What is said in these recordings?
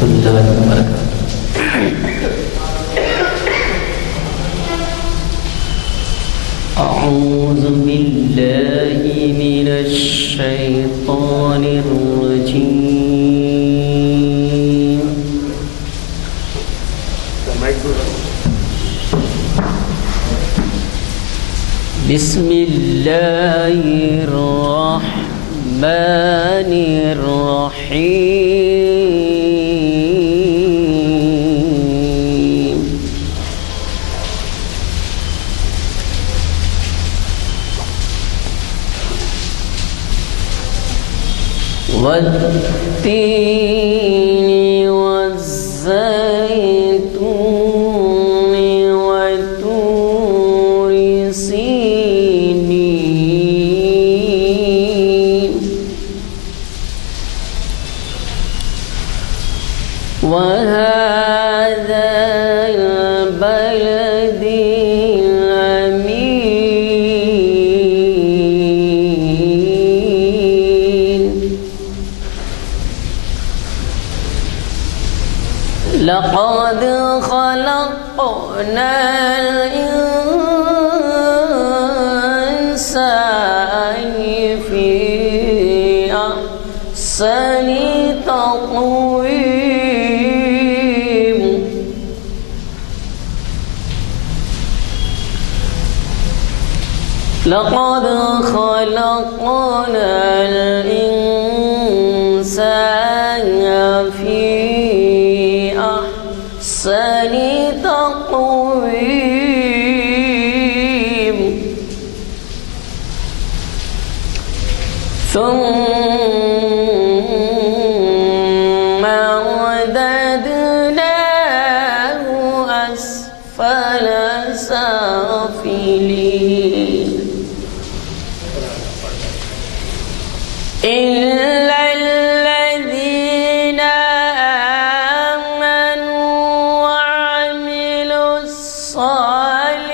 ورحمۃ اللہ وبرکاتہ۔ اعوذ باللہ من الشیطان الرجیم۔ بسم اللہ الرحمن الرحیم۔ والتین والزیتون وطور سینین وهذا البلد الأمين لقد خلقنا الإنسان في أحسن تقويم لقد خلقنا الإنسان في أحسن تقويم ثم رددناه أسفل سافلين إلا الذين آمنوا وعملوا الصالحات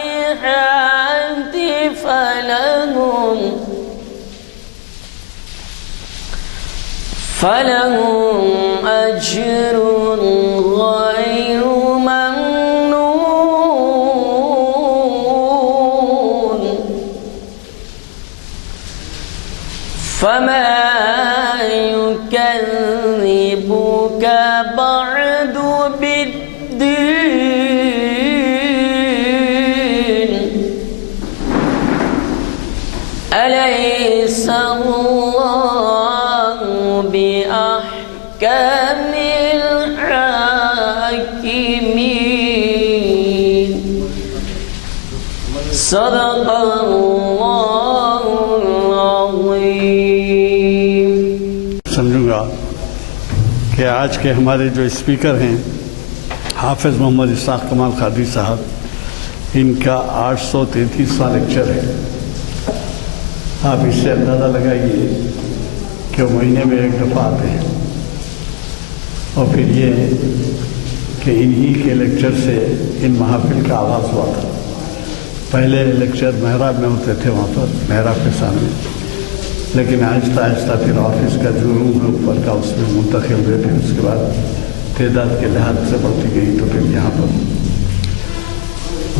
فلهم أجر غير ممنون فما يكذبك بعد بالدين أليس الله بأحكم الحاكمين صدق اللہ العظیم۔ سمجھوں گا کہ آج کے ہمارے جو اسپیکر ہیں حافظ محمد اسحاق کمال قادری صاحب، ان کا 833واں لیکچر ہے۔ آپ اس سے اندازہ لگائیے کہ وہ مہینے میں ایک دفعہ آتے ہیں، اور پھر یہ کہ انہی کے لیکچر سے ان محافل کا آغاز ہوا تھا۔ پہلے لیکچر محراب میں ہوتے تھے، وہاں پر محراب کے سامنے، لیکن آہستہ آہستہ پھر آفس کا جو روم ہے اوپر کا اس میں منتقل ہوئے، پھر اس کے بعد تعداد کے لحاظ سے بڑھتی گئی، تو پھر یہاں پر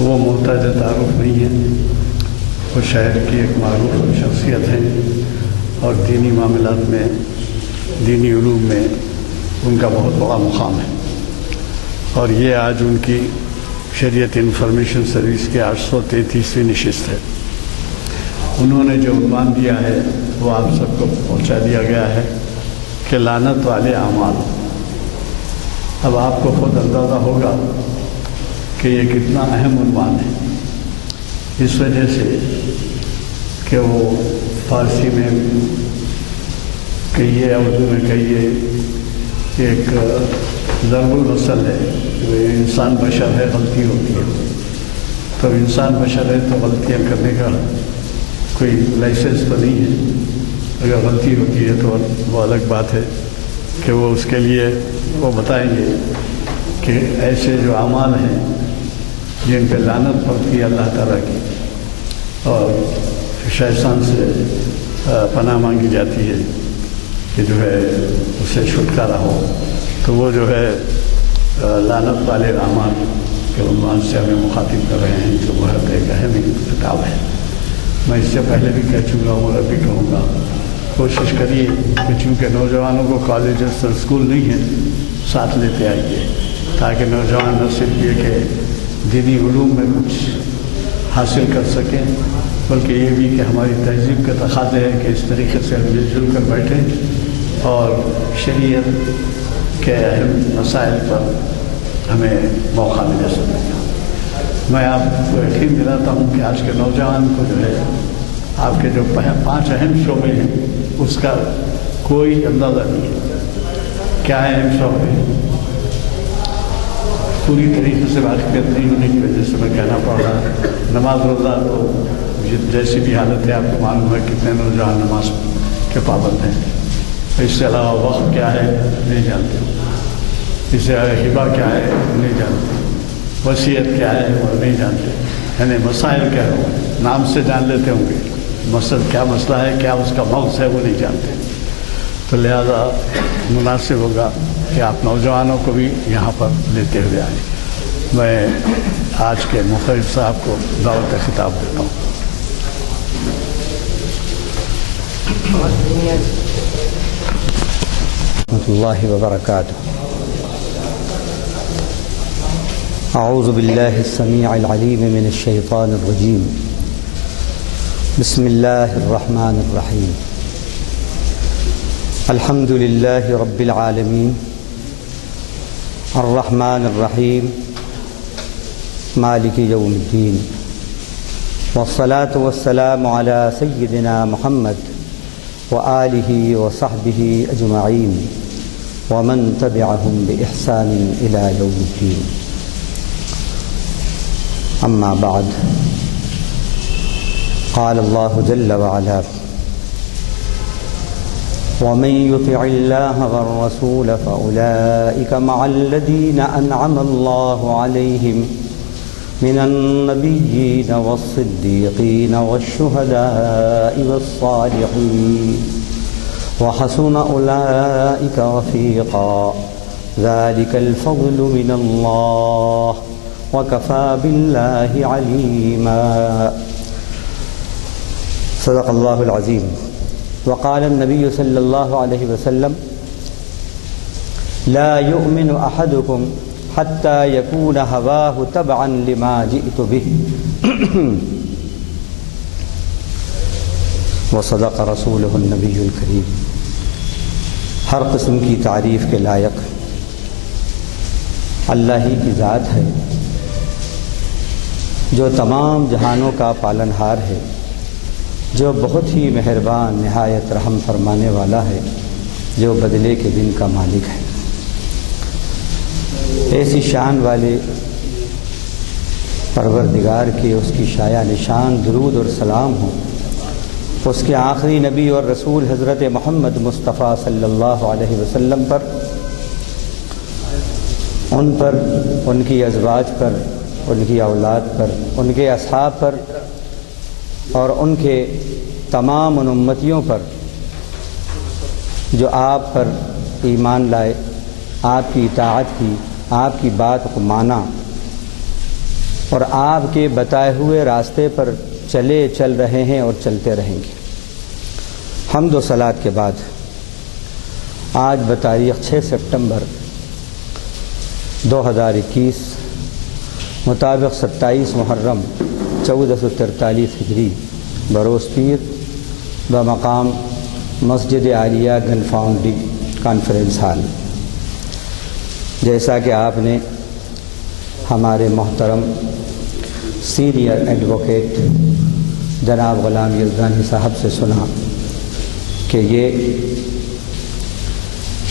وہ محتاج تعارف نہیں ہے، وہ شہر کی ایک معروف شخصیت ہیں، اور دینی معاملات میں، دینی علوم میں ان کا بہت بڑا مقام ہے۔ اور یہ آج ان کی شریعت انفارمیشن سروس کے 833ویں نشست ہے۔ انہوں نے جو عنوان دیا ہے وہ آپ سب کو پہنچا دیا گیا ہے کہ لعنت والے اعمال۔ اب آپ کو خود اندازہ ہوگا کہ یہ کتنا اہم عنوان ہے، اس وجہ سے کہ وہ فارسی میں کہیے، اردو میں کہیے، ایک ضرب المثل ہے، انسان بشر ہے، غلطی ہوتی ہے۔ تو انسان بشر ہے تو غلطیاں کرنے کا کوئی لائسنس تو نہیں ہے، اگر غلطی ہوتی ہے تو وہ الگ بات ہے کہ وہ اس کے لیے وہ بتائیں گے کہ ایسے جو اعمال ہیں جن پہ لعنت پڑتی ہے اللہ تعالیٰ کی، اور شیطان سے پناہ مانگی جاتی ہے کہ جو ہے اسے چھٹکارا ہو، تو وہ جو ہے لعنت والے اعمال کے عنوان سے ہمیں مخاطب کر رہے ہیں، جو بہت ایک اہم کتاب ہے۔ میں اس سے پہلے بھی کہہ چکا ہوں اور ابھی کہوں گا، کوشش کریے کہ چونکہ نوجوانوں کو کالجز اور اسکول نہیں ہیں، ساتھ لیتے آئیے تاکہ نوجوان نہ صرف یہ کہ دینی علوم میں کچھ حاصل کر سکیں، بلکہ یہ بھی کہ ہماری تہذیب کا تقاضا ہے کہ اس طریقے سے ہم مل جل کر بیٹھیں اور شریعت کے اہم مسائل پر ہمیں موقع ملے سکے۔ میں آپ کو یقین دلاتا ہوں کہ آج کے نوجوان کو جو ہے آپ کے جو 5 اہم شعبے ہیں اس کا کوئی اندازہ نہیں ہے۔ کیا ہے اہم شعبے؟ پوری طریقے سے واقفیت نہیں ہونے کی وجہ سے میں کہنا پڑ رہا ہے۔ نماز روزہ تو جیسی بھی حالت ہے آپ کو معلوم ہے کتنے نوجوان نماز کے پابند ہیں۔ اس سے علاوہ وقت کیا ہے نہیں جانتے، اس سے ہبہ کیا ہے نہیں جانتے، وصیت کیا ہے وہ نہیں جانتے، یعنی مسائل کیا ہو نام سے جان لیتے ہوں گے، کیا مسئلہ ہے، کیا اس کا مغز ہے وہ نہیں جانتے۔ تو لہذا مناسب ہوگا کہ آپ نوجوانوں کو بھی یہاں پر لیتے ہوئے آئیں۔ میں آج کے مخرج صاحب کو دعوت خطاب دیتا ہوں۔ ورحمۃ اللہ وبرکاتہ۔ اعوذ باللہ السمیع العلیم من الشیطان الرجیم، بسم اللہ الرحمن الرحیم، الحمد للہ رب العالمین، الرحمن الرحیم، مالک یوم الدین، والصلاة والسلام علی سیدنا محمد وآلہ وصحبہ اجمعین ومن تبعہم بإحسان الی یوم الدین، اما بعد، قال اللہ جل وعلا: ومن يطع الله والرسول فأولئك مع الذين أنعم الله عليهم من النبيين والصديقين والشهداء والصالحين وحسن أولئك رفيقا، ذلك الفضل من الله وكفى بالله عليما۔ صدق اللہ العظیم۔ وقال النبی صلی اللہ علیہ وسلم: لا يؤمن احدكم حتى يكون هواه تبعا لما جئت به، وصدق رسوله النبی الکریم۔ ہر قسم کی تعریف کے لائق اللہ ہی کی ذات ہے جو تمام جہانوں کا پالنہار ہے، جو بہت ہی مہربان نہایت رحم فرمانے والا ہے، جو بدلے کے دن کا مالک ہے۔ ایسی شان والے پروردگار کی، اس کی شایع نشان درود اور سلام ہو اس کے آخری نبی اور رسول حضرت محمد مصطفیٰ صلی اللہ علیہ وسلم پر، ان کی ازواج پر، ان کی اولاد پر، ان کے اصحاب پر اور ان کے تمام ان امتیوں پر جو آپ پر ایمان لائے، آپ کی اطاعت کی، آپ کی بات کو مانا اور آپ کے بتائے ہوئے راستے پر چل رہے ہیں اور چلتے رہیں گے۔ حمد و صلات کے بعد آج بتاریخ 6 سپٹمبر 2021 مطابق 27 محرم 1443 ہجری بروز پیر بمقام مسجد عالیہ گن فاؤنڈی کانفرنس ہال، جیسا کہ آپ نے ہمارے محترم سینئر ایڈوکیٹ جناب غلام یزدانی صاحب سے سنا کہ یہ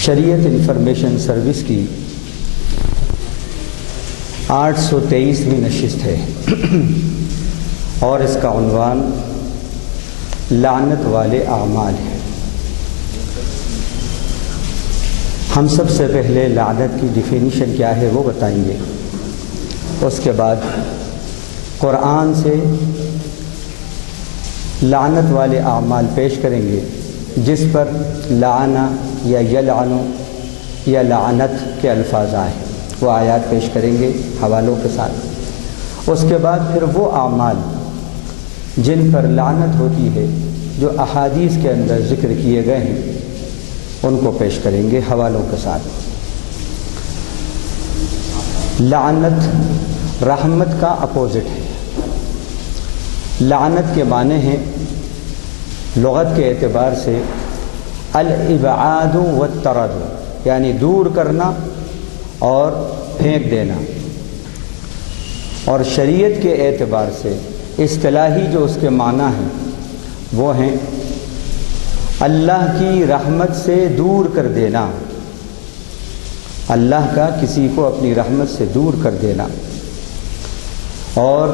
شریعت انفارمیشن سروس کی 823ویں نشست ہے اور اس کا عنوان لعنت والے اعمال ہے۔ ہم سب سے پہلے لعنت کی ڈیفینیشن کیا ہے وہ بتائیں گے، اس کے بعد قرآن سے لعنت والے اعمال پیش کریں گے جس پر لعنہ یا یلعن یا لعنت کے الفاظ آئے، وہ آیات پیش کریں گے حوالوں کے ساتھ۔ اس کے بعد پھر وہ اعمال جن پر لعنت ہوتی ہے جو احادیث کے اندر ذکر کیے گئے ہیں ان کو پیش کریں گے حوالوں کے ساتھ۔ لعنت رحمت کا اپوزٹ ہے۔ لعنت کے معنی ہیں لغت کے اعتبار سے الابعاد والطرد، یعنی دور کرنا اور پھینک دینا، اور شریعت کے اعتبار سے اصطلاحی جو اس کے معنی ہیں وہ ہیں اللہ کی رحمت سے دور کر دینا، اللہ کا کسی کو اپنی رحمت سے دور کر دینا، اور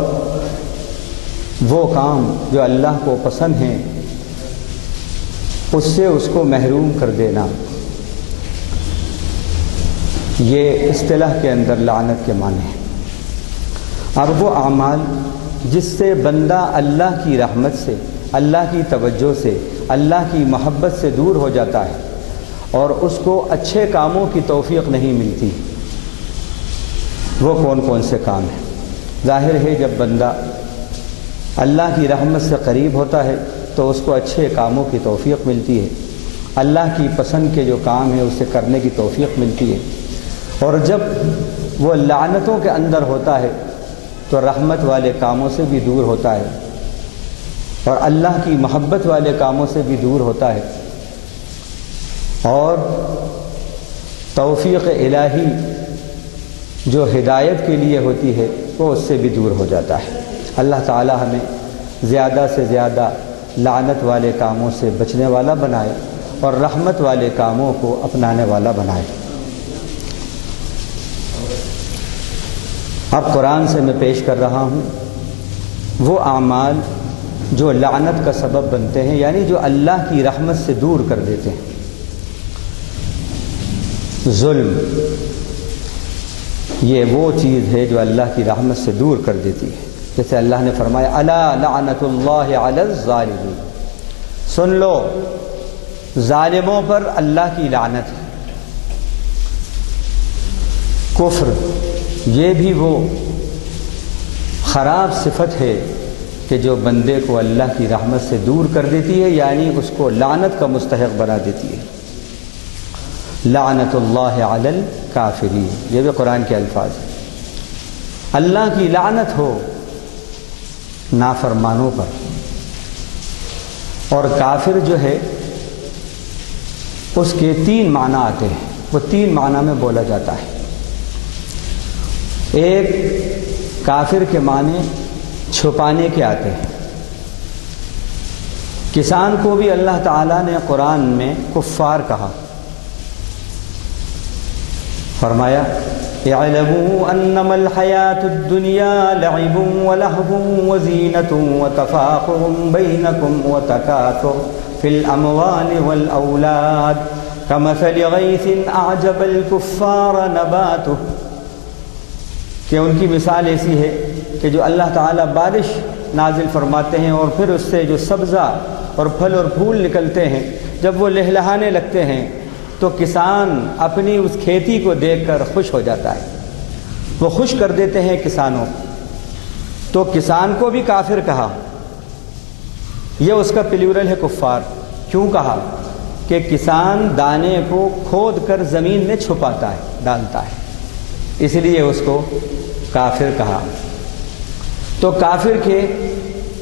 وہ کام جو اللہ کو پسند ہیں اس سے اس کو محروم کر دینا۔ یہ اصطلاح کے اندر لعنت کے معنی ہیں۔ اب وہ اعمال جس سے بندہ اللہ کی رحمت سے، اللہ کی توجہ سے، اللہ کی محبت سے دور ہو جاتا ہے اور اس کو اچھے کاموں کی توفیق نہیں ملتی، وہ کون کون سے کام ہیں؟ ظاہر ہے جب بندہ اللہ کی رحمت سے قریب ہوتا ہے تو اس کو اچھے کاموں کی توفیق ملتی ہے، اللہ کی پسند کے جو کام ہیں اسے کرنے کی توفیق ملتی ہے، اور جب وہ لعنتوں کے اندر ہوتا ہے تو رحمت والے کاموں سے بھی دور ہوتا ہے اور اللہ کی محبت والے کاموں سے بھی دور ہوتا ہے، اور توفیق الہی جو ہدایت کے لیے ہوتی ہے وہ اس سے بھی دور ہو جاتا ہے۔ اللہ تعالی ہمیں زیادہ سے زیادہ لعنت والے کاموں سے بچنے والا بنائے اور رحمت والے کاموں کو اپنانے والا بنائے۔ اب قرآن سے میں پیش کر رہا ہوں وہ اعمال جو لعنت کا سبب بنتے ہیں، یعنی جو اللہ کی رحمت سے دور کر دیتے ہیں۔ ظلم یہ وہ چیز ہے جو اللہ کی رحمت سے دور کر دیتی ہے، جیسے اللہ نے فرمایا الا لعنت اللہ علی الظالمین، سن لو ظالموں پر اللہ کی لعنت ہے۔ کفر یہ بھی وہ خراب صفت ہے کہ جو بندے کو اللہ کی رحمت سے دور کر دیتی ہے، یعنی اس کو لعنت کا مستحق بنا دیتی ہے۔ لعنت اللہ علی الکافرین، یہ بھی قرآن کے الفاظ ہیں۔ اللہ کی لعنت ہو نافرمانوں پر، اور کافر جو ہے اس کے 3 معنی آتے ہیں، وہ 3 معنی میں بولا جاتا ہے۔ ایک کافر کے معنی چھپانے کے آتے ہیں۔ کسان کو بھی اللہ تعالیٰ نے قرآن میں کفار کہا، فرمایا اعلموا انما الحیاۃ الدنیا لعب ولہو وزینۃ وتفاخر بینکم وتکاثر فی الاموال والاولاد کمثل غیث اعجب الکفار نباتہ، کہ ان کی مثال ایسی ہے کہ جو اللہ تعالیٰ بارش نازل فرماتے ہیں اور پھر اس سے جو سبزہ اور پھل اور پھول نکلتے ہیں، جب وہ لہلہانے لگتے ہیں تو کسان اپنی اس کھیتی کو دیکھ کر خوش ہو جاتا ہے، وہ خوش کر دیتے ہیں کسانوں۔ تو کسان کو بھی کافر کہا، یہ اس کا پلیورل ہے کفار۔ کیوں کہا؟ کہ کسان دانے کو کھود کر زمین میں چھپاتا ہے، ڈالتا ہے، اس لیے اس کو کافر کہا۔ تو کافر کے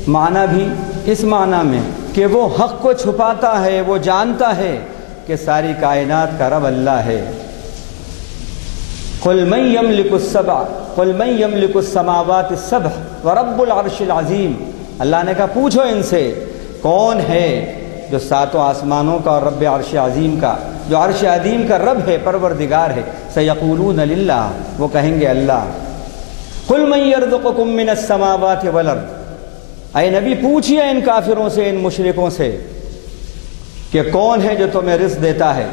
معنی بھی اس معنی میں کہ وہ حق کو چھپاتا ہے، وہ جانتا ہے کہ ساری کائنات کا رب اللہ ہے۔ قل من یملک السبع قل من یملک السماوات السبع ورب العرش العظیم، اللہ نے کہا پوچھو ان سے کون ہے جو 7 آسمانوں کا اور رب عرش عظیم کا، جو عرش عظیم کا رب ہے، پروردگار ہے۔ سیقولون للہ، وہ کہیں گے اللہ۔ قل من یرزقکم من السماوات والارض، اے نبی پوچھئے ان کافروں سے، ان مشرکوں سے کہ کون ہے جو تمہیں رزق دیتا ہے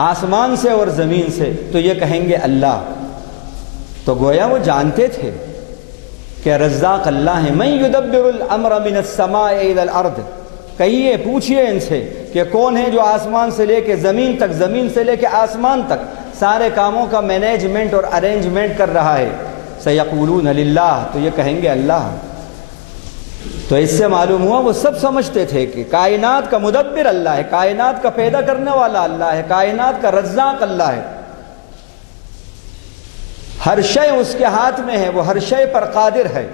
آسمان سے اور زمین سے، تو یہ کہیں گے اللہ۔ تو گویا وہ جانتے تھے کہ رزاق اللہ ہے۔ من یدبر الامر من السماء الى الارض، کہیے پوچھئے ان سے کہ کہ کون ہے جو آسمان سے لے کے زمین تک، زمین سے لے کے آسمان تک سارے کاموں کا مینجمنٹ اور ارینجمنٹ کر رہا ہے؟ سیقولون للہ، تو یہ کہیں گے اللہ۔ تو اس سے معلوم ہوا وہ سب سمجھتے تھے کہ کائنات کا مدبر اللہ ہے، کائنات کا پیدا کرنے والا اللہ ہے، کائنات کا رزاق اللہ ہے، ہر شے اس کے ہاتھ میں ہے، وہ ہر شے پر قادر ہے،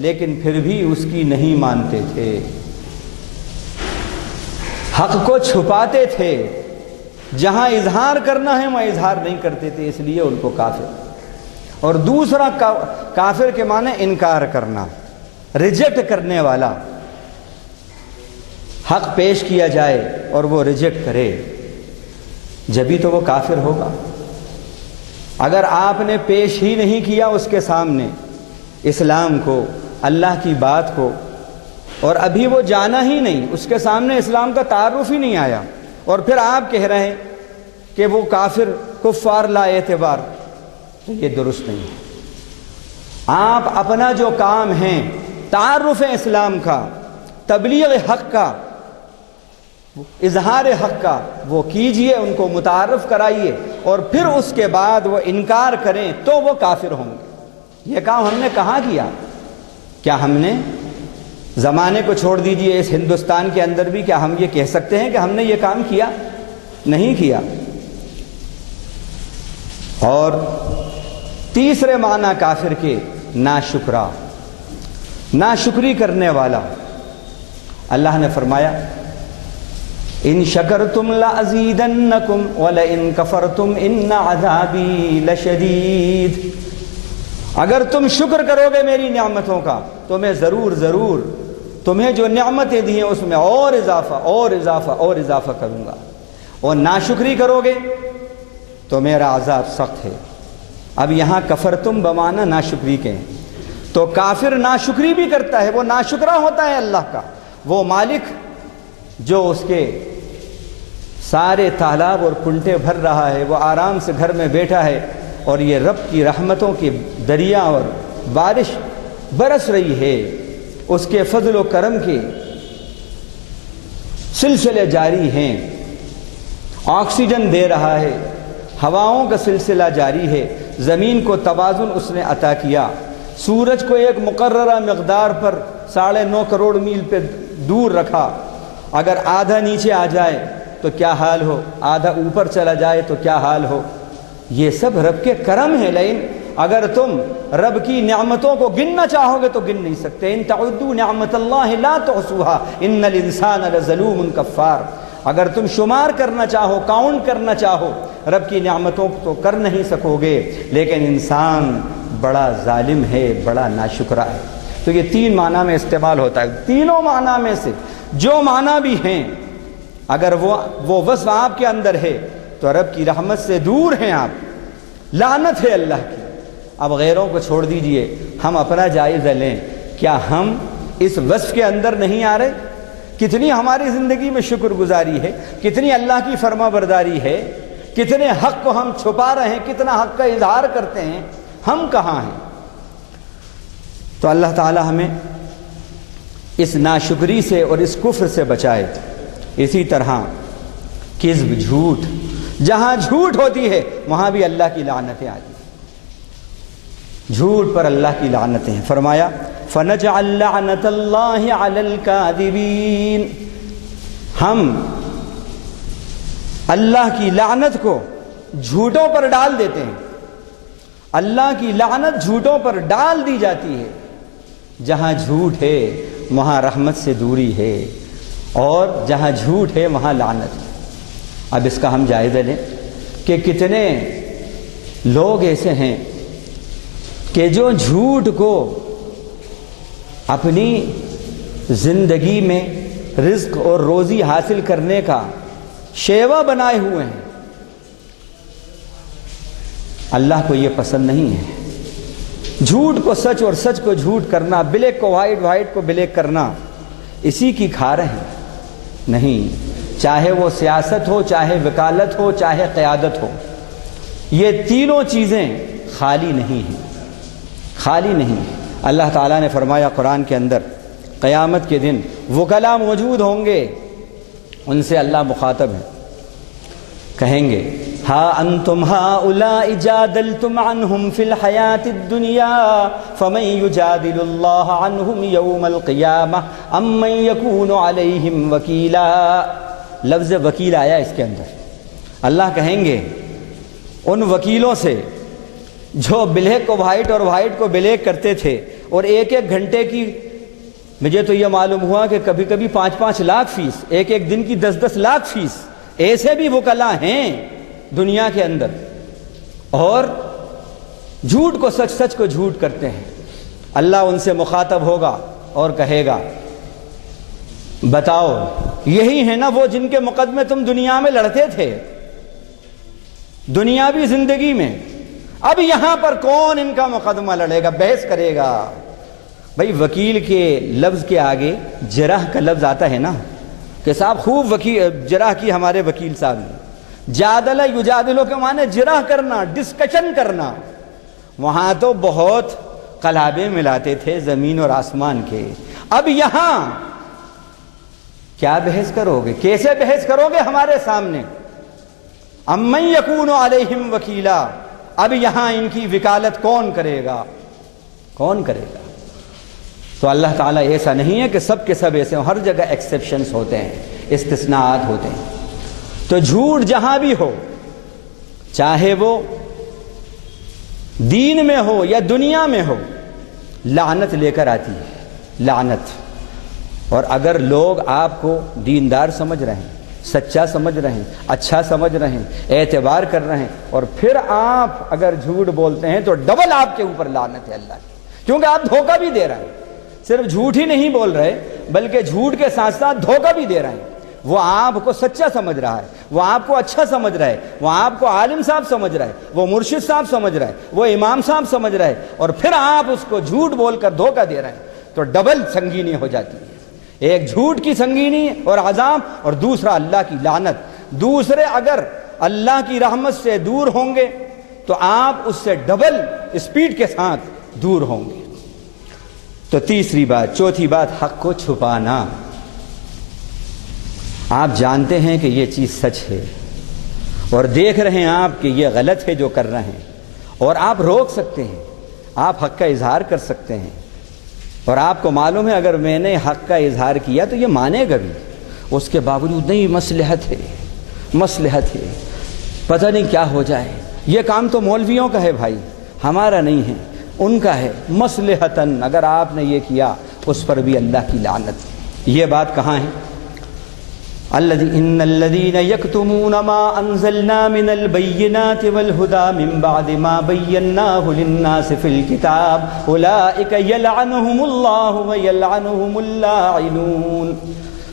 لیکن پھر بھی اس کی نہیں مانتے تھے، حق کو چھپاتے تھے، جہاں اظہار کرنا ہے وہاں اظہار نہیں کرتے تھے، اس لیے ان کو کافر۔ اور دوسرا کافر کے معنی انکار کرنا، ریجیکٹ کرنے والا، حق پیش کیا جائے اور وہ ریجیکٹ کرے، جبھی تو وہ کافر ہوگا۔ اگر آپ نے پیش ہی نہیں کیا اس کے سامنے اسلام کو، اللہ کی بات کو، اور ابھی وہ جانا ہی نہیں، اس کے سامنے اسلام کا تعارف ہی نہیں آیا، اور پھر آپ کہہ رہے ہیں کہ وہ کافر کفار لا اعتبار، تو یہ درست نہیں ہے۔ آپ اپنا جو کام ہے تعارف اسلام کا، تبلیغ حق کا، اظہار حق کا، وہ کیجئے، ان کو متعارف کرائیے، اور پھر اس کے بعد وہ انکار کریں تو وہ کافر ہوں گے۔ یہ کام ہم نے کہاں کیا؟ کیا ہم نے زمانے کو چھوڑ دیجئے، اس ہندوستان کے اندر بھی کیا ہم یہ کہہ سکتے ہیں کہ ہم نے یہ کام کیا؟ نہیں کیا۔ اور تیسرے معنی کافر کے ناشکرا، ناشکری کرنے والا۔ اللہ نے فرمایا ان شکرتم لازیدنکم ولئن کفرتم ان عذابی لشدید، اگر تم شکر کرو گے میری نعمتوں کا تو میں ضرور تمہیں جو نعمتیں دی ہیں اس میں اور اضافہ کروں گا، اور ناشکری کرو گے تو میرا عذاب سخت ہے۔ اب یہاں کفرتم بمعنی ناشکری کے ہیں، تو کافر ناشکری بھی کرتا ہے، وہ ناشکرا ہوتا ہے اللہ کا، وہ مالک جو اس کے سارے تالاب اور کنٹے بھر رہا ہے، وہ آرام سے گھر میں بیٹھا ہے، اور یہ رب کی رحمتوں کے دریا اور بارش برس رہی ہے، اس کے فضل و کرم کے سلسلے جاری ہیں، آکسیجن دے رہا ہے، ہواؤں کا سلسلہ جاری ہے، زمین کو توازن اس نے عطا کیا، سورج کو ایک مقررہ مقدار پر 9.5 کروڑ میل پہ دور رکھا، اگر آدھا نیچے آ جائے تو کیا حال ہو، آدھا اوپر چلا جائے تو کیا حال ہو۔ یہ سب رب کے کرم ہے، لیکن اگر تم رب کی نعمتوں کو گننا چاہو گے تو گن نہیں سکتے۔ ان تعدوا نعمت اللہ لا تحصوها ان الانسان لظلوم کفار، اگر تم شمار کرنا چاہو، کاؤنٹ کرنا چاہو رب کی نعمتوں کو تو کر نہیں سکو گے، لیکن انسان بڑا ظالم ہے، بڑا ناشکرا ہے۔ تو یہ 3 معنی میں استعمال ہوتا ہے، تینوں معنی میں سے جو معنی بھی ہیں، اگر وہ وصف آپ کے اندر ہے تو رب کی رحمت سے دور ہیں آپ، لعنت ہے اللہ کی۔ اب غیروں کو چھوڑ دیجئے، ہم اپنا جائزہ لیں، کیا ہم اس وصف کے اندر نہیں آ رہے؟ کتنی ہماری زندگی میں شکر گزاری ہے، کتنی اللہ کی فرما برداری ہے، کتنے حق کو ہم چھپا رہے ہیں، کتنا حق کا اظہار کرتے ہیں، ہم کہاں ہیں؟ تو اللہ تعالی ہمیں اس ناشکری سے اور اس کفر سے بچائے۔ اسی طرح کذب، جھوٹ، جہاں جھوٹ ہوتی ہے وہاں بھی اللہ کی لعنتیں آتی ہیں، جھوٹ پر اللہ کی لعنتیں ہیں۔ فرمایا فَنَجْعَلْ لَعْنَةَ اللَّهِ عَلَى الْكَاذِبِينَ، ہم اللہ کی لعنت کو جھوٹوں پر ڈال دیتے ہیں، اللہ کی لعنت جھوٹوں پر ڈال دی جاتی ہے۔ جہاں جھوٹ ہے وہاں رحمت سے دوری ہے، اور جہاں جھوٹ ہے وہاں لعنت ہے۔ اب اس کا ہم جائزہ لیں کہ کتنے لوگ ایسے ہیں کہ جو جھوٹ کو اپنی زندگی میں رزق اور روزی حاصل کرنے کا شیوا بنائے ہوئے ہیں۔ اللہ کو یہ پسند نہیں ہے، جھوٹ کو سچ اور سچ کو جھوٹ کرنا، بلیک کو وائٹ، وائٹ کو بلیک کرنا، اسی کی کھا رہے ہیں۔ نہیں، چاہے وہ سیاست ہو، چاہے وکالت ہو، چاہے قیادت ہو، یہ تینوں چیزیں خالی نہیں ہیں، خالی نہیں ہیں۔ اللہ تعالیٰ نے فرمایا قرآن کے اندر، قیامت کے دن وکلا موجود ہوں گے ان سے اللہ مخاطب ہے، کہیں گے ہا انتم ہؤلاء جادلتم عنہم فی الحیاۃ الدنیا فمن یجادل اللہ عنہم یوم القیامہ ام من یکون علیہم وکیلا۔ لفظ وکیل آیا اس کے اندر۔ اللہ کہیں گے ان وکیلوں سے جو بلیک کو وائٹ اور وائٹ کو بلیک کرتے تھے، اور ایک ایک گھنٹے کی، مجھے تو یہ معلوم ہوا کہ کبھی کبھی 5-5 لاکھ فیس، ایک ایک دن کی 10-10 لاکھ فیس، ایسے بھی وکلا ہیں دنیا کے اندر، اور جھوٹ کو سچ، سچ کو جھوٹ کرتے ہیں۔ اللہ ان سے مخاطب ہوگا اور کہے گا بتاؤ یہی ہے نا وہ جن کے مقدمے تم دنیا میں لڑتے تھے، دنیاوی زندگی میں، اب یہاں پر کون ان کا مقدمہ لڑے گا، بحث کرے گا؟ بھائی وکیل کے لفظ کے آگے جرح کا لفظ آتا ہے نا، کہ صاحب خوب جرح کی ہمارے وکیل صاحب نے۔ جادل یجادلو کے معنی جرح کرنا، ڈسکشن کرنا۔ وہاں تو بہت قلابے ملاتے تھے زمین اور آسمان کے، اب یہاں کیا بحث کرو گے، کیسے بحث کرو گے ہمارے سامنے؟ امن یکون علیہم وکیلا، اب یہاں ان کی وکالت کون کرے گا، کون کرے گا؟ تو اللہ تعالیٰ ایسا نہیں ہے کہ سب کے سب ایسے ہوں، ہر جگہ ایکسیپشنز ہوتے ہیں، استثناءات ہوتے ہیں۔ تو جھوٹ جہاں بھی ہو، چاہے وہ دین میں ہو یا دنیا میں ہو، لعنت لے کر آتی ہے، لعنت۔ اور اگر لوگ آپ کو دیندار سمجھ رہے ہیں، سچا سمجھ رہے ہیں، اچھا سمجھ رہے ہیں، اعتبار کر رہے ہیں، اور پھر آپ اگر جھوٹ بولتے ہیں تو ڈبل آپ کے اوپر لعنت ہے اللہ کی، کیونکہ آپ دھوکہ بھی دے رہے ہیں۔ صرف جھوٹ ہی نہیں بول رہے بلکہ جھوٹ کے ساتھ ساتھ دھوکہ بھی دے رہے ہیں۔ وہ آپ کو سچا سمجھ رہا ہے، وہ آپ کو اچھا سمجھ رہا ہے، وہ آپ کو عالم صاحب سمجھ رہا ہے، وہ مرشد صاحب سمجھ رہا ہے، وہ امام صاحب سمجھ رہا ہے، اور پھر آپ اس کو جھوٹ بول کر دھوکہ دے رہے ہیں، تو ڈبل سنگینی ہو جاتی ہے۔ ایک جھوٹ کی سنگینی اور عذاب، اور دوسرا اللہ کی لعنت۔ دوسرے اگر اللہ کی رحمت سے دور ہوں گے تو آپ اس سے ڈبل اسپیڈ کے ساتھ دور ہوں گے۔ تو تیسری بات، چوتھی بات، حق کو چھپانا۔ آپ جانتے ہیں کہ یہ چیز سچ ہے اور دیکھ رہے ہیں آپ کہ یہ غلط ہے جو کر رہے ہیں، اور آپ روک سکتے ہیں، آپ حق کا اظہار کر سکتے ہیں، اور آپ کو معلوم ہے اگر میں نے حق کا اظہار کیا تو یہ مانے گا بھی، اس کے باوجود نہیں، مصلحت ہے، مصلحت ہے، پتہ نہیں کیا ہو جائے، یہ کام تو مولویوں کا ہے بھائی، ہمارا نہیں ہے، ان کا ہے، مصلحتاً اگر آپ نے یہ کیا اس پر بھی اللہ کی لعنت۔ یہ بات کہاں ہے؟ ان الذين يكتمون ما انزلنا من البينات والهدى من بعد ما بيناه للناس في الكتاب اولئك يلعنهم الله ويلعنهم اللاعنون۔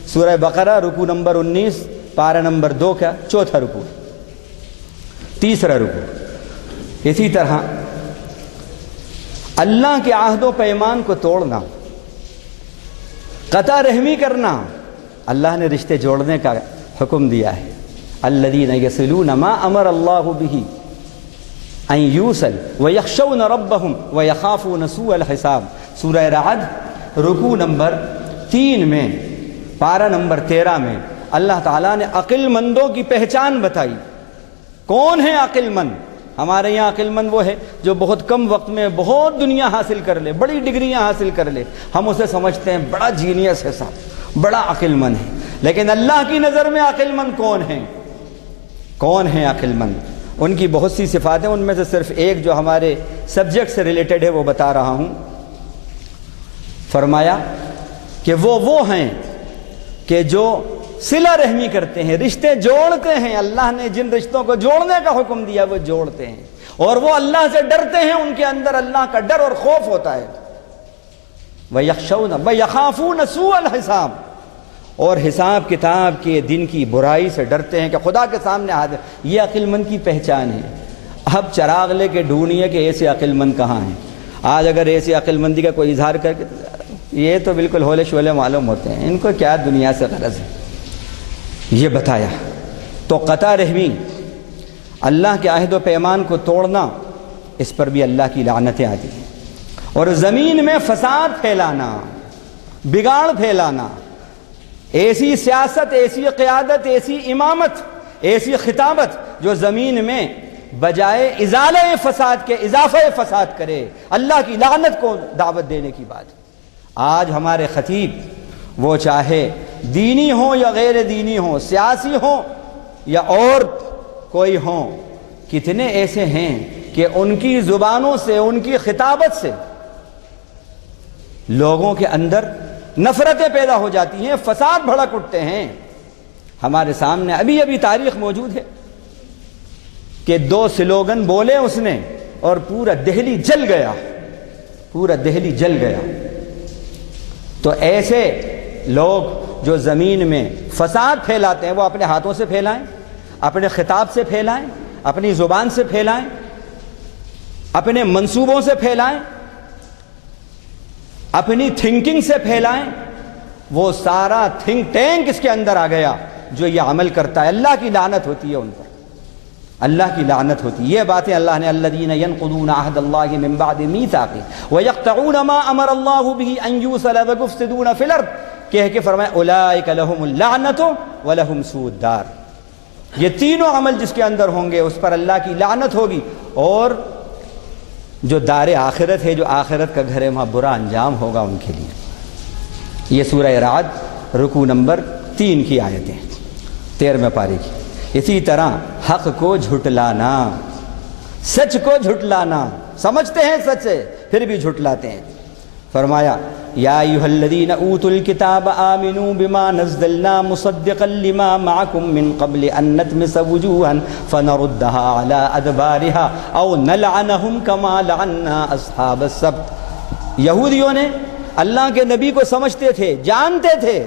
سورہ بقرہ رکوع نمبر 19 پارہ نمبر 2 کا چوتھا رکوع، تیسرا رکوع۔ اسی طرح اللہ کے عہد و پیمان کو توڑنا، قطع رحمی کرنا، اللہ نے رشتے جوڑنے کا حکم دیا ہے۔ الذین یصلون ما امر اللہ بہ ان یوصل ویخشون ربہم ویخافون سوء الحساب۔ سورہ رعد رکوع نمبر 3 میں پارہ نمبر 13 میں اللہ تعالیٰ نے عقل مندوں کی پہچان بتائی۔ کون ہے عقل مند؟ ہمارے یہاں عقل مند وہ ہے جو بہت کم وقت میں بہت دنیا حاصل کر لے، بڑی ڈگریاں حاصل کر لے، ہم اسے سمجھتے ہیں بڑا جینیس ہے صاحب، بڑا عقل مند ہے۔ لیکن اللہ کی نظر میں عقل مند کون ہے؟ کون ہے عقل مند؟ ان کی بہت سی صفات ہیں، ان میں سے صرف ایک جو ہمارے سبجیکٹ سے ریلیٹڈ ہے وہ بتا رہا ہوں۔ فرمایا کہ وہ ہیں کہ جو صلہ رحمی کرتے ہیں، رشتے جوڑتے ہیں۔ اللہ نے جن رشتوں کو جوڑنے کا حکم دیا وہ جوڑتے ہیں، اور وہ اللہ سے ڈرتے ہیں، ان کے اندر اللہ کا ڈر اور خوف ہوتا ہے۔ وَيَخْشَوْنَ وَيَخَافُونَ سُوءَ الْحِسَابِ، اور حساب کتاب کے دن کی برائی سے ڈرتے ہیں کہ خدا کے سامنے حاضر۔ یہ عقل مند کی پہچان ہے۔ اب چراغ لے کے ڈھونڈیے کہ ایسے عقل مند کہاں ہیں۔ آج اگر ایسی عقل مندی کا کوئی اظہار کر کے، یہ تو بالکل ہولے شولے معلوم ہوتے ہیں، ان کو کیا دنیا سے غرض ہے۔ یہ بتایا تو قطع رحمی، اللہ کے عہد و پیمان کو توڑنا، اس پر بھی اللہ کی لعنتیں آتی ہیں۔ اور زمین میں فساد پھیلانا، بگاڑ پھیلانا، ایسی سیاست، ایسی قیادت، ایسی امامت، ایسی خطابت جو زمین میں بجائے ازالہ فساد کے اضافہ فساد کرے، اللہ کی لعنت کو دعوت دینے کی بات۔ آج ہمارے خطیب وہ چاہے دینی ہوں یا غیر دینی ہوں، سیاسی ہوں یا اور کوئی ہوں، کتنے ایسے ہیں کہ ان کی زبانوں سے، ان کی خطابت سے لوگوں کے اندر نفرتیں پیدا ہو جاتی ہیں، فساد بھڑک اٹھتے ہیں۔ ہمارے سامنے ابھی تاریخ موجود ہے کہ 2 سلوگن بولے اس نے اور پورا دہلی جل گیا، پورا دہلی جل گیا۔ تو ایسے لوگ جو زمین میں فساد پھیلاتے ہیں وہ اپنے ہاتھوں سے پھیلائیں، اپنے خطاب سے پھیلائیں، اپنی زبان سے پھیلائیں، اپنے منصوبوں سے پھیلائیں، اپنی تھنکنگ سے پھیلائیں، وہ سارا تھنک ٹینک اس کے اندر آ گیا جو یہ عمل کرتا ہے۔ اللہ کی لعنت ہوتی ہے ان پر، اللہ کی لعنت ہوتی ہے۔ یہ باتیں اللہ نے الذین ینقضون عہد اللہ من بعد میثاقہ ویقطعون ما امر اللہ بہ ان یوصل ویفسدون فی الارض کہہ کے فرمایا اولئک لہم اللعنۃ ولہم سوء الدار۔ یہ تینوں عمل جس کے اندر ہوں گے اس پر اللہ کی لعنت ہوگی، اور جو دار آخرت ہے، جو آخرت کا گھر ہے، وہاں برا انجام ہوگا ان کے لیے۔ یہ سورہ رعد رکوع نمبر 3 کی آیتیں، 13ویں پارے کی۔ اسی طرح حق کو جھٹلانا، سچ کو جھٹلانا، سمجھتے ہیں سچ ہے پھر بھی جھٹلاتے ہیں۔ فرمایا یا ایھا الذین اوتوا الکتاب آمنوا بما نزلنا مصدقا لما معکم من قبل ان نطمس وجوہا فنردها على ادبارها او نلعنهم كما لعنا اصحاب السبت۔ یہودیوں نے اللہ کے نبی کو سمجھتے تھے، جانتے تھے،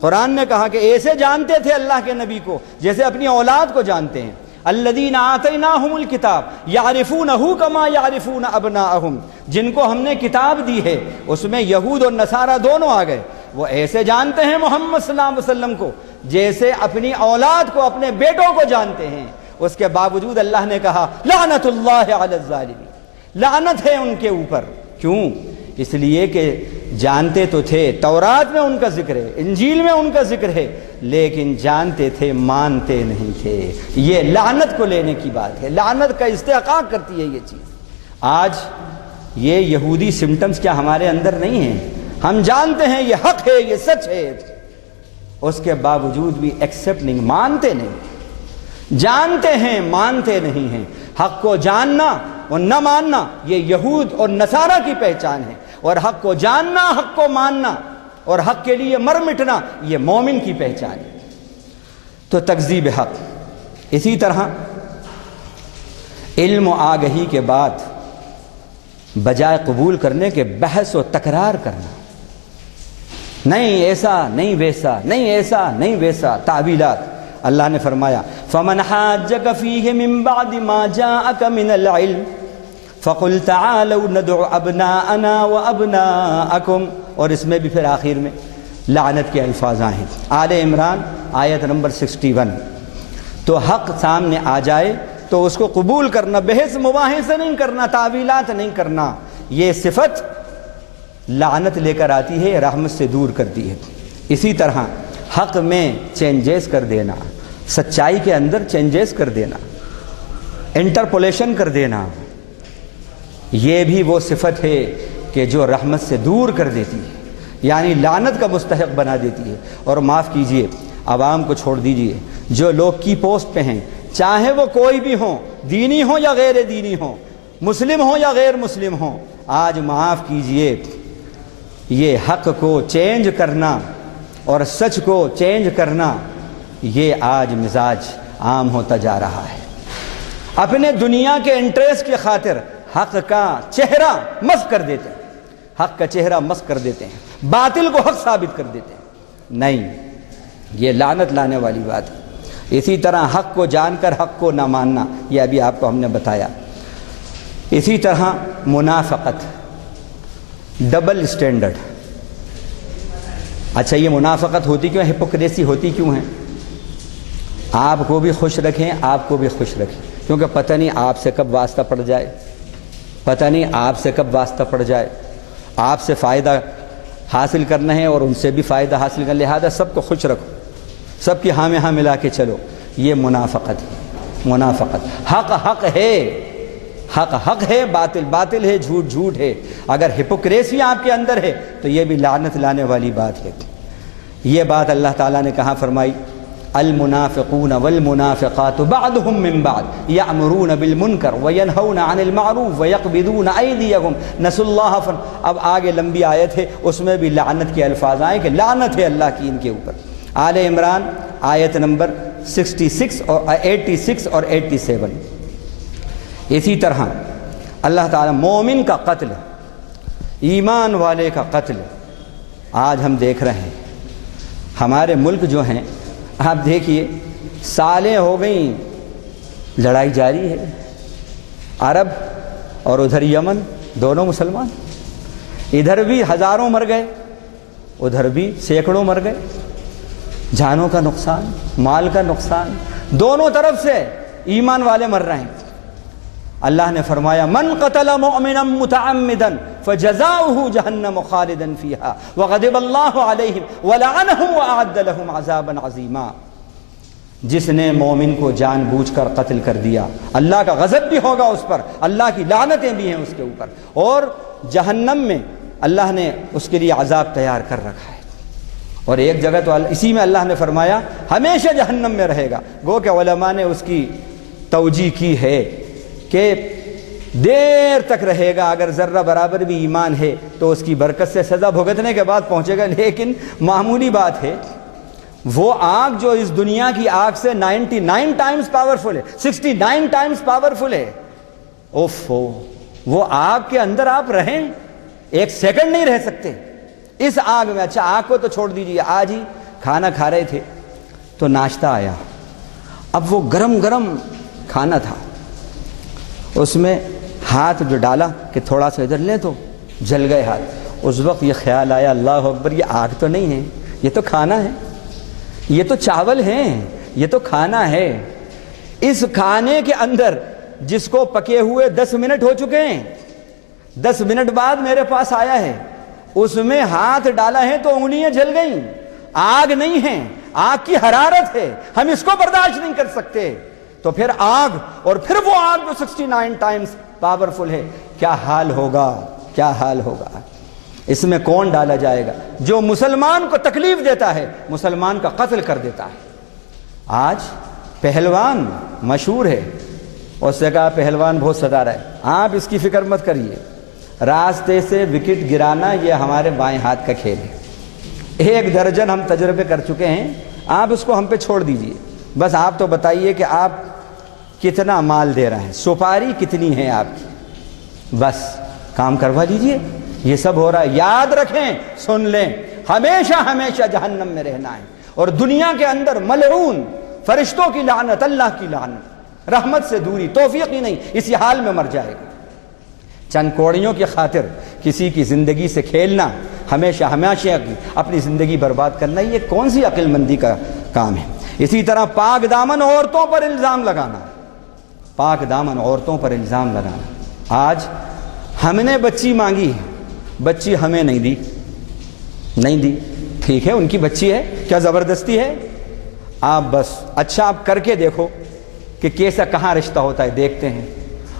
قرآن نے کہا کہ ایسے جانتے تھے اللہ کے نبی کو جیسے اپنی اولاد کو جانتے ہیں۔ الذین آتیناہم الکتاب یعرفونہ کما یعرفون ابناءہم، جن کو ہم نے کتاب دی ہے اس میں یہود اور نصارہ دونوں آ گئے، وہ ایسے جانتے ہیں محمد صلی اللہ علیہ وسلم کو جیسے اپنی اولاد کو، اپنے بیٹوں کو جانتے ہیں۔ اس کے باوجود اللہ نے کہا لعنت اللہ علی الظالمین، لعنت ہے ان کے اوپر۔ کیوں؟ اس لیے کہ جانتے تو تھے، تورات میں ان کا ذکر ہے، انجیل میں ان کا ذکر ہے، لیکن جانتے تھے، مانتے نہیں تھے۔ یہ لعنت کو لینے کی بات ہے، لعنت کا استحقاق کرتی ہے یہ چیز۔ آج یہ یہودی سمٹمز کیا ہمارے اندر نہیں ہیں؟ ہم جانتے ہیں یہ حق ہے، یہ سچ ہے، اس کے باوجود بھی ایکسپٹ نہیں، مانتے نہیں، جانتے ہیں مانتے نہیں ہیں۔ حق کو جاننا اور نہ ماننا یہ یہود اور نصارہ کی پہچان ہے، اور حق کو جاننا، حق کو ماننا اور حق کے لیے مر مٹنا یہ مومن کی پہچان ہے۔ تو تکذیب حق۔ اسی طرح علم و آگہی کے بعد بجائے قبول کرنے کے بحث و تکرار کرنا، نہیں ایسا نہیں ویسا، نہیں ایسا نہیں ویسا، تعویلات۔ اللہ نے فرمایا فَمَنْ حَاجَّكَ فِيهِ مِنْ بَعْدِ مَا جَاءَكَ مِنَ الْعِلْمِ فَقُلْ تَعَالَوْا نَدْعُ أَبْنَاءَنَا وَأَبْنَاءَكُمْ، اور اس میں بھی پھر آخر میں لعنت کے الفاظ آئے ہیں۔ آل عمران آیت نمبر 61۔ تو حق سامنے آ جائے تو اس کو قبول کرنا، بحث مباحثہ نہیں کرنا، تعویلات نہیں کرنا۔ یہ صفت لعنت لے کر آتی ہے، رحمت سے دور کرتی ہے۔ اسی طرح حق میں چینجز کر دینا، سچائی کے اندر چینجز کر دینا، انٹرپولیشن کر دینا، یہ بھی وہ صفت ہے کہ جو رحمت سے دور کر دیتی ہے، یعنی لعنت کا مستحق بنا دیتی ہے۔ اور معاف کیجئے، عوام کو چھوڑ دیجئے، جو لوگ کی پوسٹ پہ ہیں، چاہے وہ کوئی بھی ہوں، دینی ہوں یا غیر دینی ہوں، مسلم ہوں یا غیر مسلم ہوں، آج معاف کیجئے، یہ حق کو چینج کرنا اور سچ کو چینج کرنا یہ آج مزاج عام ہوتا جا رہا ہے۔ اپنے دنیا کے انٹریسٹ کی خاطر حق کا چہرہ مسخ کر دیتے ہیں، حق کا چہرہ مسخ کر دیتے ہیں، باطل کو حق ثابت کر دیتے ہیں۔ نہیں، یہ لعنت لانے والی بات ہے۔ اسی طرح حق کو جان کر حق کو نہ ماننا، یہ ابھی آپ کو ہم نے بتایا۔ اسی طرح منافقت، ڈبل سٹینڈرڈ۔ اچھا، یہ منافقت ہوتی کیوں ہے؟ ہپوکریسی ہوتی کیوں ہے؟ آپ کو بھی خوش رکھیں، آپ کو بھی خوش رکھیں، کیونکہ پتہ نہیں آپ سے کب واسطہ پڑ جائے، پتہ نہیں آپ سے کب واسطہ پڑ جائے، آپ سے فائدہ حاصل کرنا ہے اور ان سے بھی فائدہ حاصل کرنا، لہذا سب کو خوش رکھو، سب کی ہاں میں ہاں ملا کے چلو، یہ منافقت ہے۔ منافقت حق حق ہے، حق حق ہے، باطل باطل ہے، جھوٹ جھوٹ ہے۔ اگر ہپوکریسی آپ کے اندر ہے تو یہ بھی لعنت لانے والی بات ہے۔ یہ بات اللہ تعالیٰ نے کہاں فرمائی؟ المنافقون والمنافقات بعضهم من بعض یأمرون بالمنکر وینہون عن المعروف ویقبضون ایدیہم نسوا اللہ۔ اب آگے لمبی آیت ہے، اس میں بھی لعنت کے الفاظ آئے کہ لعنت ہے اللہ کی ان کے اوپر۔ آل عمران آیت نمبر 66 اور 86 اور 87۔ اسی طرح اللہ تعالیٰ مومن کا قتل، ایمان والے کا قتل آج ہم دیکھ رہے ہیں۔ ہمارے ملک جو ہیں، آپ دیکھیے سالیں ہو گئیں لڑائی جاری ہے، عرب اور ادھر یمن دونوں مسلمان، ادھر بھی ہزاروں مر گئے، ادھر بھی سینکڑوں مر گئے، جانوں کا نقصان، مال کا نقصان، دونوں طرف سے ایمان والے مر رہے ہیں۔ اللہ نے فرمایا من قتل مؤمنا متعمدا فجزاؤه جہنم خالدا فيها وغضب اللہ علیہم ولعنهم واعد لهم عذابا عظیما۔ جس نے مومن کو جان بوجھ کر قتل کر دیا، اللہ کا غضب بھی ہوگا اس پر، اللہ کی لعنتیں بھی ہیں اس کے اوپر، اور جہنم میں اللہ نے اس کے لیے عذاب تیار کر رکھا ہے۔ اور ایک جگہ تو اسی میں اللہ نے فرمایا ہمیشہ جہنم میں رہے گا۔ گو کہ علماء نے اس کی توجیہ کی ہے کہ دیر تک رہے گا، اگر ذرہ برابر بھی ایمان ہے تو اس کی برکت سے سزا بھگتنے کے بعد پہنچے گا، لیکن معمولی بات ہے وہ آگ جو اس دنیا کی آگ سے 99 ٹائمز پاورفل ہے، 69 ٹائمز پاورفل ہے، اوفو، وہ آگ کے اندر آپ رہیں ایک سیکنڈ نہیں رہ سکتے اس آگ میں۔ اچھا آگ کو تو چھوڑ دیجیے، آج ہی کھانا کھا رہے تھے تو ناشتہ آیا، اب وہ گرم گرم کھانا تھا، اس میں ہاتھ جو ڈالا کہ تھوڑا سا ادھر لیں تو جل گئے ہاتھ۔ اس وقت یہ خیال آیا اللہ اکبر، یہ آگ تو نہیں ہے، یہ تو کھانا ہے، یہ تو چاول ہیں، یہ تو کھانا ہے۔ اس کھانے کے اندر جس کو پکے ہوئے 10 منٹ ہو چکے ہیں، 10 منٹ بعد میرے پاس آیا ہے، اس میں ہاتھ ڈالا ہے تو انگلیاں جل گئیں۔ آگ نہیں ہے، آگ کی حرارت ہے، ہم اس کو برداشت نہیں کر سکتے، تو پھر آگ، اور پھر وہ آگ جو 69 ٹائمز پاورفل ہے، کیا حال ہوگا، کیا حال ہوگا۔ اس میں کون ڈالا جائے گا؟ جو مسلمان کو تکلیف دیتا ہے، مسلمان کا قتل کر دیتا ہے۔ آج پہلوان مشہور ہے، اس سے کہا پہلوان بہت ستا رہا ہے، آپ اس کی فکر مت کریے، راستے سے وکٹ گرانا یہ ہمارے بائیں ہاتھ کا کھیل ہے، 1 درجن ہم تجربے کر چکے ہیں، آپ اس کو ہم پہ چھوڑ دیجئے، بس آپ تو بتائیے کہ آپ کتنا مال دے رہے ہیں، سپاری کتنی ہے آپ کی، بس کام کروا دیجئے، یہ سب ہو رہا ہے۔ یاد رکھیں، سن لیں، ہمیشہ ہمیشہ جہنم میں رہنا ہے، اور دنیا کے اندر ملعون، فرشتوں کی لعنت، اللہ کی لعنت، رحمت سے دوری، توفیق ہی نہیں، اسی حال میں مر جائے گا۔ چند کوڑیوں کی خاطر کسی کی زندگی سے کھیلنا، ہمیشہ ہمیشہ اپنی زندگی برباد کرنا، یہ کون سی عقل مندی کا کام ہے۔ اسی طرح پاک دامن عورتوں پر الزام لگانا، پاک دامن عورتوں پر الزام لگانا۔ آج ہم نے بچی مانگی، بچی ہمیں نہیں دی، نہیں دی، ٹھیک ہے ان کی بچی ہے، کیا زبردستی ہے؟ آپ بس اچھا آپ کر کے دیکھو کہ کیسا کہاں رشتہ ہوتا ہے، دیکھتے ہیں،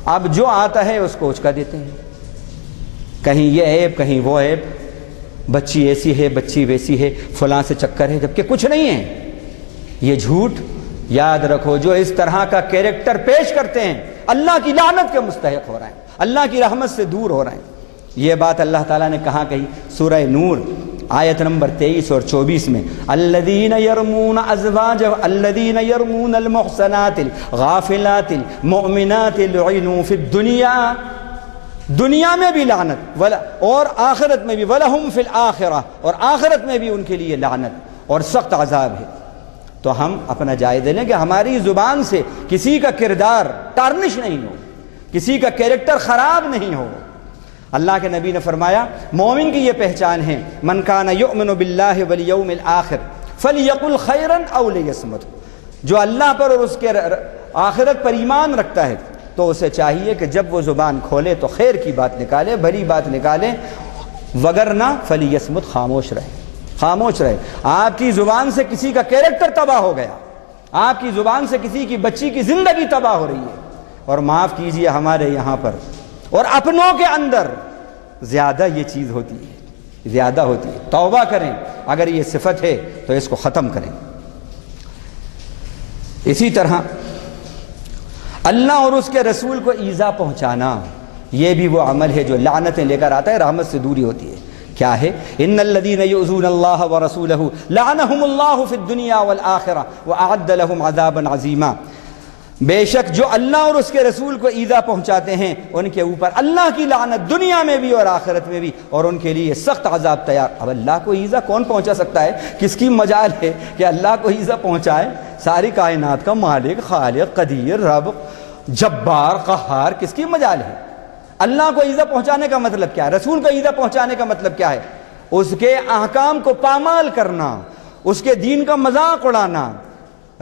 اب جو آتا ہے اس کو اچکا دیتے ہیں، کہیں یہ عیب کہیں وہ عیب، بچی ایسی ہے، بچی ویسی ہے، فلاں سے چکر ہے، جبکہ کچھ نہیں ہے۔ یہ جھوٹ یاد رکھو، جو اس طرح کا کیریکٹر پیش کرتے ہیں اللہ کی لعنت کے مستحق ہو رہے ہیں، اللہ کی رحمت سے دور ہو رہے ہیں۔ یہ بات اللہ تعالیٰ نے کہاں کہی؟ سورہ نور آیت نمبر 23 اور 24 میں، الذین یرمون ازواجہم الذین یرمون المحصنات الغافلات المؤمنات لعنوا فی الدنیا، دنیا میں بھی لعنت اور آخرت میں بھی، وَلَهُمْ فِي الْآخِرَةِ، اور آخرت میں بھی ان کے لیے لعنت اور سخت عذاب ہے۔ تو ہم اپنا جائزہ لیں کہ ہماری زبان سے کسی کا کردار ٹارنش نہیں ہو، کسی کا کیریکٹر خراب نہیں ہو۔ اللہ کے نبی نے فرمایا مومن کی یہ پہچان ہے، من کان یؤمن باللہ والیوم الآخر فلیقل خیرا او لیصمت، جو اللہ پر اور اس کے آخرت پر ایمان رکھتا ہے تو اسے چاہیے کہ جب وہ زبان کھولے تو خیر کی بات نکالے، بھلی بات نکالے، وگرنہ فلیصمت، خاموش رہے، خاموش رہے۔ آپ کی زبان سے کسی کا کیریکٹر تباہ ہو گیا، آپ کی زبان سے کسی کی بچی کی زندگی تباہ ہو رہی ہے، اور معاف کیجئے ہمارے یہاں پر اور اپنوں کے اندر زیادہ یہ چیز ہوتی ہے، زیادہ ہوتی ہے۔ توبہ کریں، اگر یہ صفت ہے تو اس کو ختم کریں۔ اسی طرح اللہ اور اس کے رسول کو ایذا پہنچانا، یہ بھی وہ عمل ہے جو لعنتیں لے کر آتا ہے، رحمت سے دوری ہوتی ہے۔ کیا ہے؟ ان الذين يؤذون الله ورسوله لعنهم الله في الدنيا والآخرة واعد لهم عذابا عظيما۔ بے شک جو اللہ اور اس کے رسول کو ایذا پہنچاتے ہیں ان کے اوپر اللہ کی لعنت دنیا میں بھی اور آخرت میں بھی، اور ان کے لیے سخت عذاب تیار۔ اب اللہ کو ایذا کون پہنچا سکتا ہے؟ کس کی مجال ہے کہ اللہ کو ایذا پہنچائے؟ ساری کائنات کا مالک، خالق، قدیر، رب، جبار، قہار، کس کی مجال ہے؟ اللہ کو ایذا پہنچانے کا مطلب کیا ہے؟ رسول کو ایذا پہنچانے کا مطلب کیا ہے؟ اس کے احکام کو پامال کرنا، اس کے دین کا مذاق اڑانا،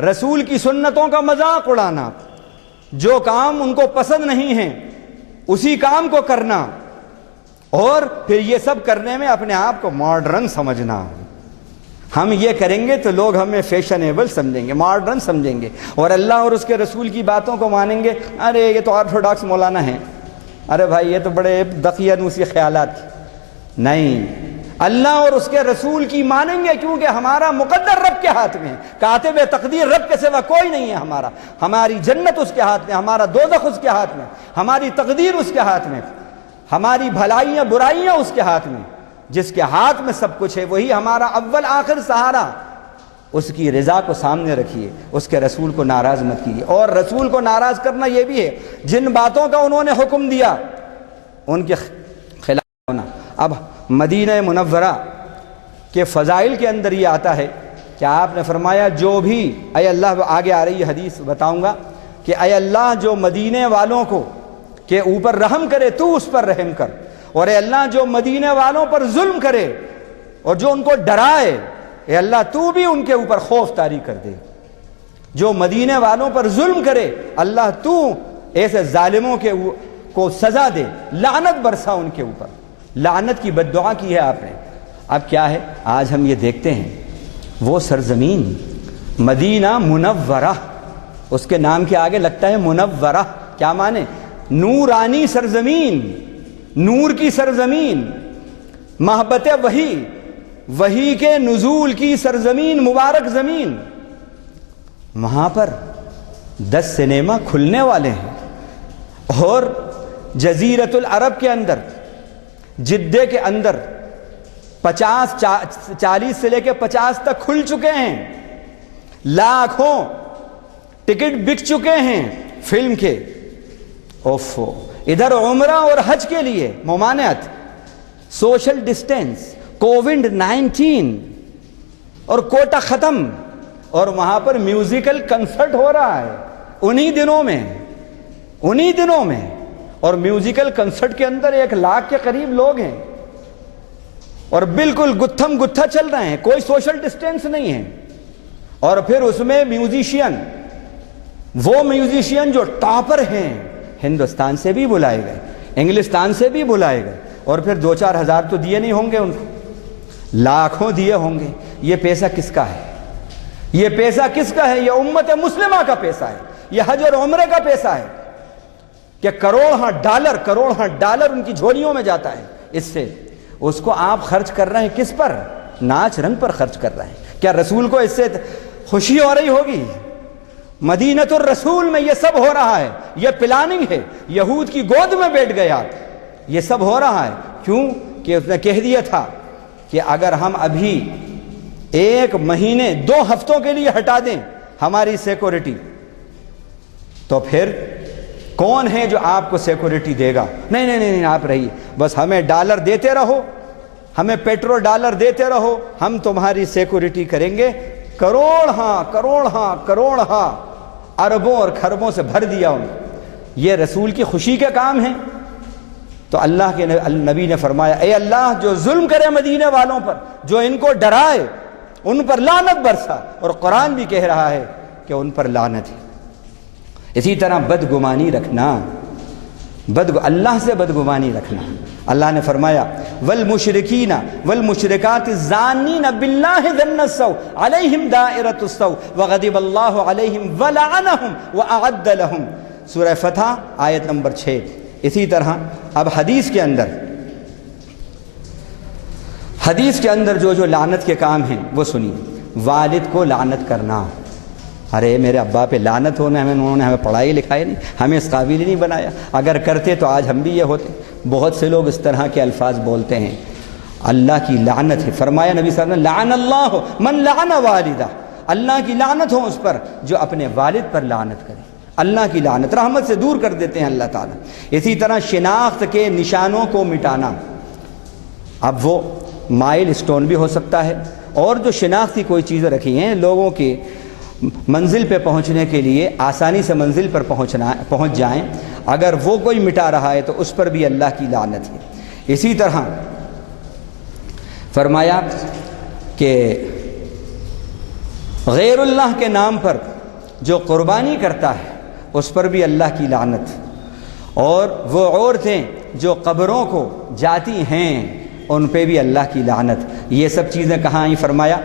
رسول کی سنتوں کا مذاق اڑانا، جو کام ان کو پسند نہیں ہیں اسی کام کو کرنا، اور پھر یہ سب کرنے میں اپنے آپ کو ماڈرن سمجھنا۔ ہم یہ کریں گے تو لوگ ہمیں فیشنیبل سمجھیں گے، ماڈرن سمجھیں گے، اور اللہ اور اس کے رسول کی باتوں کو مانیں گے۔ ارے یہ تو آرتھوڈاکس مولانا ہیں، ارے بھائی یہ تو بڑے دقیانوسی خیالات۔ نہیں، اللہ اور اس کے رسول کی مانیں گے کیونکہ ہمارا مقدر رب کے ہاتھ میں ہے، کاتب تقدیر رب کے سوا کوئی نہیں ہے ہمارا۔ ہماری جنت اس کے ہاتھ میں، ہمارا دوزخ اس کے ہاتھ میں، ہماری تقدیر اس کے ہاتھ میں، ہماری بھلائیاں برائیاں اس کے ہاتھ میں۔ جس کے ہاتھ میں سب کچھ ہے وہی ہمارا اول آخر سہارا۔ اس کی رضا کو سامنے رکھیے، اس کے رسول کو ناراض مت کیجیے۔ اور رسول کو ناراض کرنا یہ بھی ہے جن باتوں کا انہوں نے حکم دیا ان کے خلاف ہونا۔ اب مدینہ منورہ کے فضائل کے اندر یہ آتا ہے کہ آپ نے فرمایا جو بھی، اے اللہ، آگے آ رہی حدیث بتاؤں گا کہ اے اللہ جو مدینے والوں کو کے اوپر رحم کرے تو اس پر رحم کر، اور اے اللہ جو مدینے والوں پر ظلم کرے اور جو ان کو ڈرائے، اے اللہ تو بھی ان کے اوپر خوف طاری کر دے۔ جو مدینے والوں پر ظلم کرے اللہ تو ایسے ظالموں کو سزا دے، لعنت برسا ان کے اوپر۔ لعنت کی بد دعا کی ہے آپ نے۔ اب کیا ہے؟ آج ہم یہ دیکھتے ہیں وہ سرزمین مدینہ منورہ، اس کے نام کے آگے لگتا ہے منورہ، کیا معنی؟ نورانی سرزمین، نور کی سرزمین، محبت وحی، وحی کے نزول کی سرزمین، مبارک زمین۔ وہاں پر 10 سینما کھلنے والے ہیں، اور جزیرۃ العرب کے اندر، جدے کے اندر 40 سے لے کے 50 تک کھل چکے ہیں، لاکھوں ٹکٹ بک چکے ہیں فلم کے۔ اوفو، ادھر عمرہ اور حج کے لیے ممانعت، سوشل ڈسٹینس، کووڈ-19 اور کوٹا ختم، اور وہاں پر میوزیکل کنسرٹ ہو رہا ہے انہی دنوں میں، اور میوزیکل کنسرٹ کے اندر 1 لاکھ کے قریب لوگ ہیں، اور بالکل گتھم گتھا چل رہے ہیں، کوئی سوشل ڈسٹینس نہیں ہے۔ اور پھر اس میں میوزیشین، وہ میوزیشین جو ٹاپر ہیں، ہندوستان سے بھی بلائے گئے، انگلستان سے بھی بلائے گئے، اور پھر 2-4 ہزار تو دیے نہیں ہوں گے ان کو، لاکھوں دیے ہوں گے۔ یہ پیسہ کس کا ہے؟ یہ پیسہ کس کا ہے؟ یہ امت مسلمہ کا پیسہ ہے، یہ حج اور عمرے کا پیسہ ہے کہ کروڑ ڈالر ان کی جھولیوں میں جاتا ہے۔ اس سے اس کو آپ خرچ کر رہے ہیں کس پر؟ ناچ رنگ پر خرچ کر رہے ہیں۔ کیا رسول کو اس سے خوشی ہو رہی ہوگی؟ مدینۃ الرسول میں یہ سب ہو رہا ہے، یہ پلاننگ ہے، یہود کی گود میں بیٹھ گئے آپ، یہ سب ہو رہا ہے۔ کیوں کہ اس نے کہہ دیا تھا کہ اگر ہم ابھی 1 مہینے 2 ہفتوں کے لیے ہٹا دیں ہماری سیکورٹی، تو پھر کون ہے جو آپ کو سیکورٹی دے گا؟ نہیں آپ رہیے، بس ہمیں ڈالر دیتے رہو، ہمیں پیٹرول ڈالر دیتے رہو، ہم تمہاری سیکورٹی کریں گے۔ کروڑ ہاں اربوں اور کھربوں سے بھر دیا ان کو۔ یہ رسول کی خوشی کے کام ہیں۔ تو اللہ کے نبی نے فرمایا اے اللہ جو ظلم کرے مدینے والوں پر، جو ان کو ڈرائے، ان پر لعنت برسا، اور قرآن بھی کہہ رہا ہے کہ ان پر لعنت ہے۔ اسی طرح بدگمانی رکھنا، اللہ سے بدگمانی رکھنا۔ اللہ نے فرمایا والمشرکین والمشرکات الزانین باللہ ظن السوء علیہم دائرۃ السوء وغضب اللہ علیہم ولعنہم واعد لہم، سورہ فتح آیت نمبر 6۔ اسی طرح اب حدیث کے اندر جو لعنت کے کام ہیں وہ سنیے۔ والد کو لعنت کرنا، ارے میرے ابا پہ لعنت ہونا، انہوں نے ہمیں پڑھائی لکھائی نہیں، ہمیں اس قابل ہی نہیں بنایا، اگر کرتے تو آج ہم بھی یہ ہوتے۔ بہت سے لوگ اس طرح کے الفاظ بولتے ہیں، اللہ کی لعنت ہے۔ فرمایا نبی صلی اللہ علیہ وسلم لعن اللہ من لعن والدہ، اللہ کی لعنت ہو اس پر جو اپنے والد پر لعنت کرے۔ اللہ کی لعنت، رحمت سے دور کر دیتے ہیں اللہ تعالیٰ۔ اسی طرح شناخت کے نشانوں کو مٹانا، اب وہ مائل سٹون بھی ہو سکتا ہے، اور جو شناختی کوئی چیزیں رکھی ہیں لوگوں کے منزل پہ پہنچنے کے لیے، آسانی سے منزل پر پہنچ جائیں، اگر وہ کوئی مٹا رہا ہے تو اس پر بھی اللہ کی لعنت ہے۔ اسی طرح فرمایا کہ غیر اللہ کے نام پر جو قربانی کرتا ہے اس پر بھی اللہ کی لعنت، اور وہ عورتیں جو قبروں کو جاتی ہیں ان پہ بھی اللہ کی لعنت۔ یہ سب چیزیں کہاں آئیں؟ فرمایا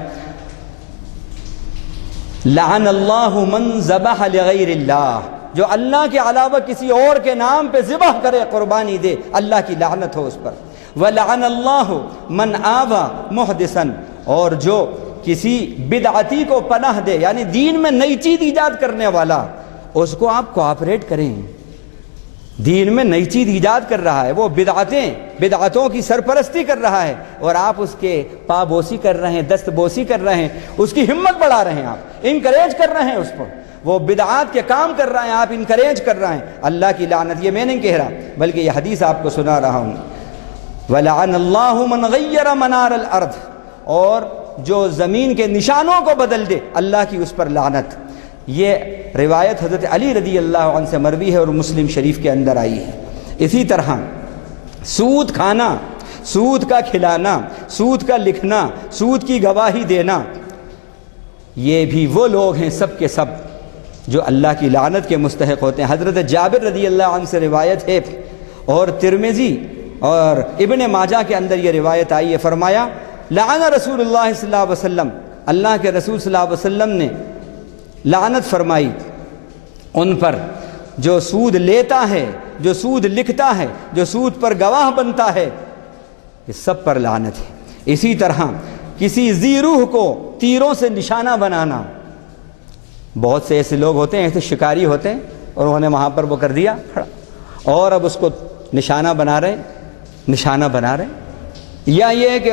لعن اللہ من ذبح لغیر اللہ، جو اللہ کے علاوہ کسی اور کے نام پہ ذبح کرے، قربانی دے، اللہ کی لعنت ہو اس پر۔ وَلَعَنَ اللَّهُ مَنْ آوَى مُحْدِثًا، اور جو کسی بدعتی کو پناہ دے، یعنی دین میں نئی چیز ایجاد کرنے والا، اس کو آپ کوآپریٹ کریں۔ دین میں نئی چیز ایجاد کر رہا ہے، وہ بدعتوں کی سرپرستی کر رہا ہے، اور آپ اس کے پا بوسی کر رہے ہیں، دست بوسی کر رہے ہیں، اس کی ہمت بڑھا رہے ہیں، آپ انکریج کر رہے ہیں اس پر، وہ بدعات کے کام کر رہے ہیں، آپ انکریج کر رہے ہیں۔ اللہ کی لعنت، یہ میں نہیں کہہ رہا بلکہ یہ حدیث آپ کو سنا رہا ہوں۔ وَلَعَنَ اللَّهُ مَنْ غَيَّرَ مَنَارَ الْأَرْضِ، اور جو زمین کے نشانوں کو بدل دے، اللہ کی اس پر لعنت۔ یہ روایت حضرت علی رضی اللہ عنہ سے مروی ہے اور مسلم شریف کے اندر آئی ہے۔ اسی طرح سود کھانا، سود کا کھلانا، سود کا لکھنا، سود کی گواہی دینا، یہ بھی وہ لوگ ہیں سب کے سب جو اللہ کی لعنت کے مستحق ہوتے ہیں۔ حضرت جابر رضی اللہ عنہ سے روایت ہے، اور ترمذی اور ابن ماجہ کے اندر یہ روایت آئی ہے۔ فرمایا لعن رسول اللہ صلی اللہ علیہ وسلم، اللہ کے رسول صلی اللہ علیہ وسلم نے لعنت فرمائی ان پر جو سود لیتا ہے، جو سود لکھتا ہے، جو سود پر گواہ بنتا ہے، یہ سب پر لعنت ہے۔ اسی طرح کسی ذی روح کو تیروں سے نشانہ بنانا، بہت سے ایسے لوگ ہوتے ہیں، ایسے شکاری ہوتے ہیں، اور انہوں نے وہاں پر وہ کر دیا کھڑا، اور اب اس کو نشانہ بنا رہے ہیں، یا یہ ہے کہ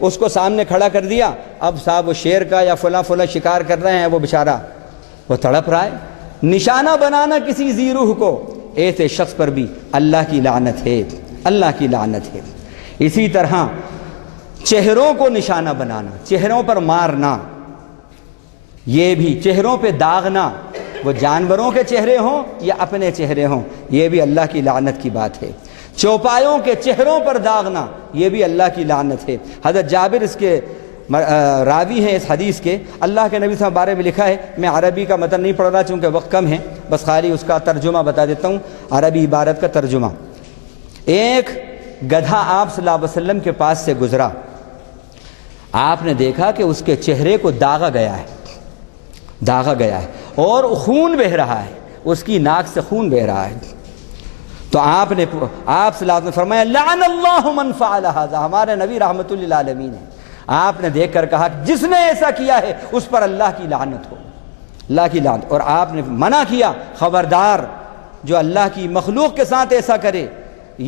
اس کو سامنے کھڑا کر دیا، اب صاحب وہ شیر کا یا فلاں شکار کر رہے ہیں، وہ بیچارہ وہ تڑپ رہا ہے۔ نشانہ بنانا کسی ذی روح کو، ایسے شخص پر بھی اللہ کی لعنت ہے، اللہ کی لعنت ہے۔ اسی طرح چہروں کو نشانہ بنانا، چہروں پر مارنا، یہ بھی چہروں پہ داغنا، وہ جانوروں کے چہرے ہوں یا اپنے چہرے ہوں، یہ بھی اللہ کی لعنت کی بات ہے۔ چوپایوں کے چہروں پر داغنا، یہ بھی اللہ کی لعنت ہے۔ حضرت جابر اس کے راوی ہیں اس حدیث کے، اللہ کے نبی صلی اللہ علیہ وسلم بارے میں لکھا ہے، میں عربی کا متن نہیں پڑھ رہا چونکہ وقت کم ہے، بس خالی اس کا ترجمہ بتا دیتا ہوں، عربی عبارت کا ترجمہ۔ ایک گدھا آپ صلی اللہ علیہ وسلم کے پاس سے گزرا، آپ نے دیکھا کہ اس کے چہرے کو داغا گیا ہے اور خون بہہ رہا ہے، اس کی ناک سے خون بہہ رہا ہے۔ تو آپ صلی اللہ علیہ وسلم نے فرمایا لعن اللہ من فعل ھذا، ہمارے نبی رحمت للعالمین ہیں، آپ نے دیکھ کر کہا جس نے ایسا کیا ہے اس پر اللہ کی لعنت ہو، اللہ کی لعنت۔ اور آپ نے منع کیا خبردار جو اللہ کی مخلوق کے ساتھ ایسا کرے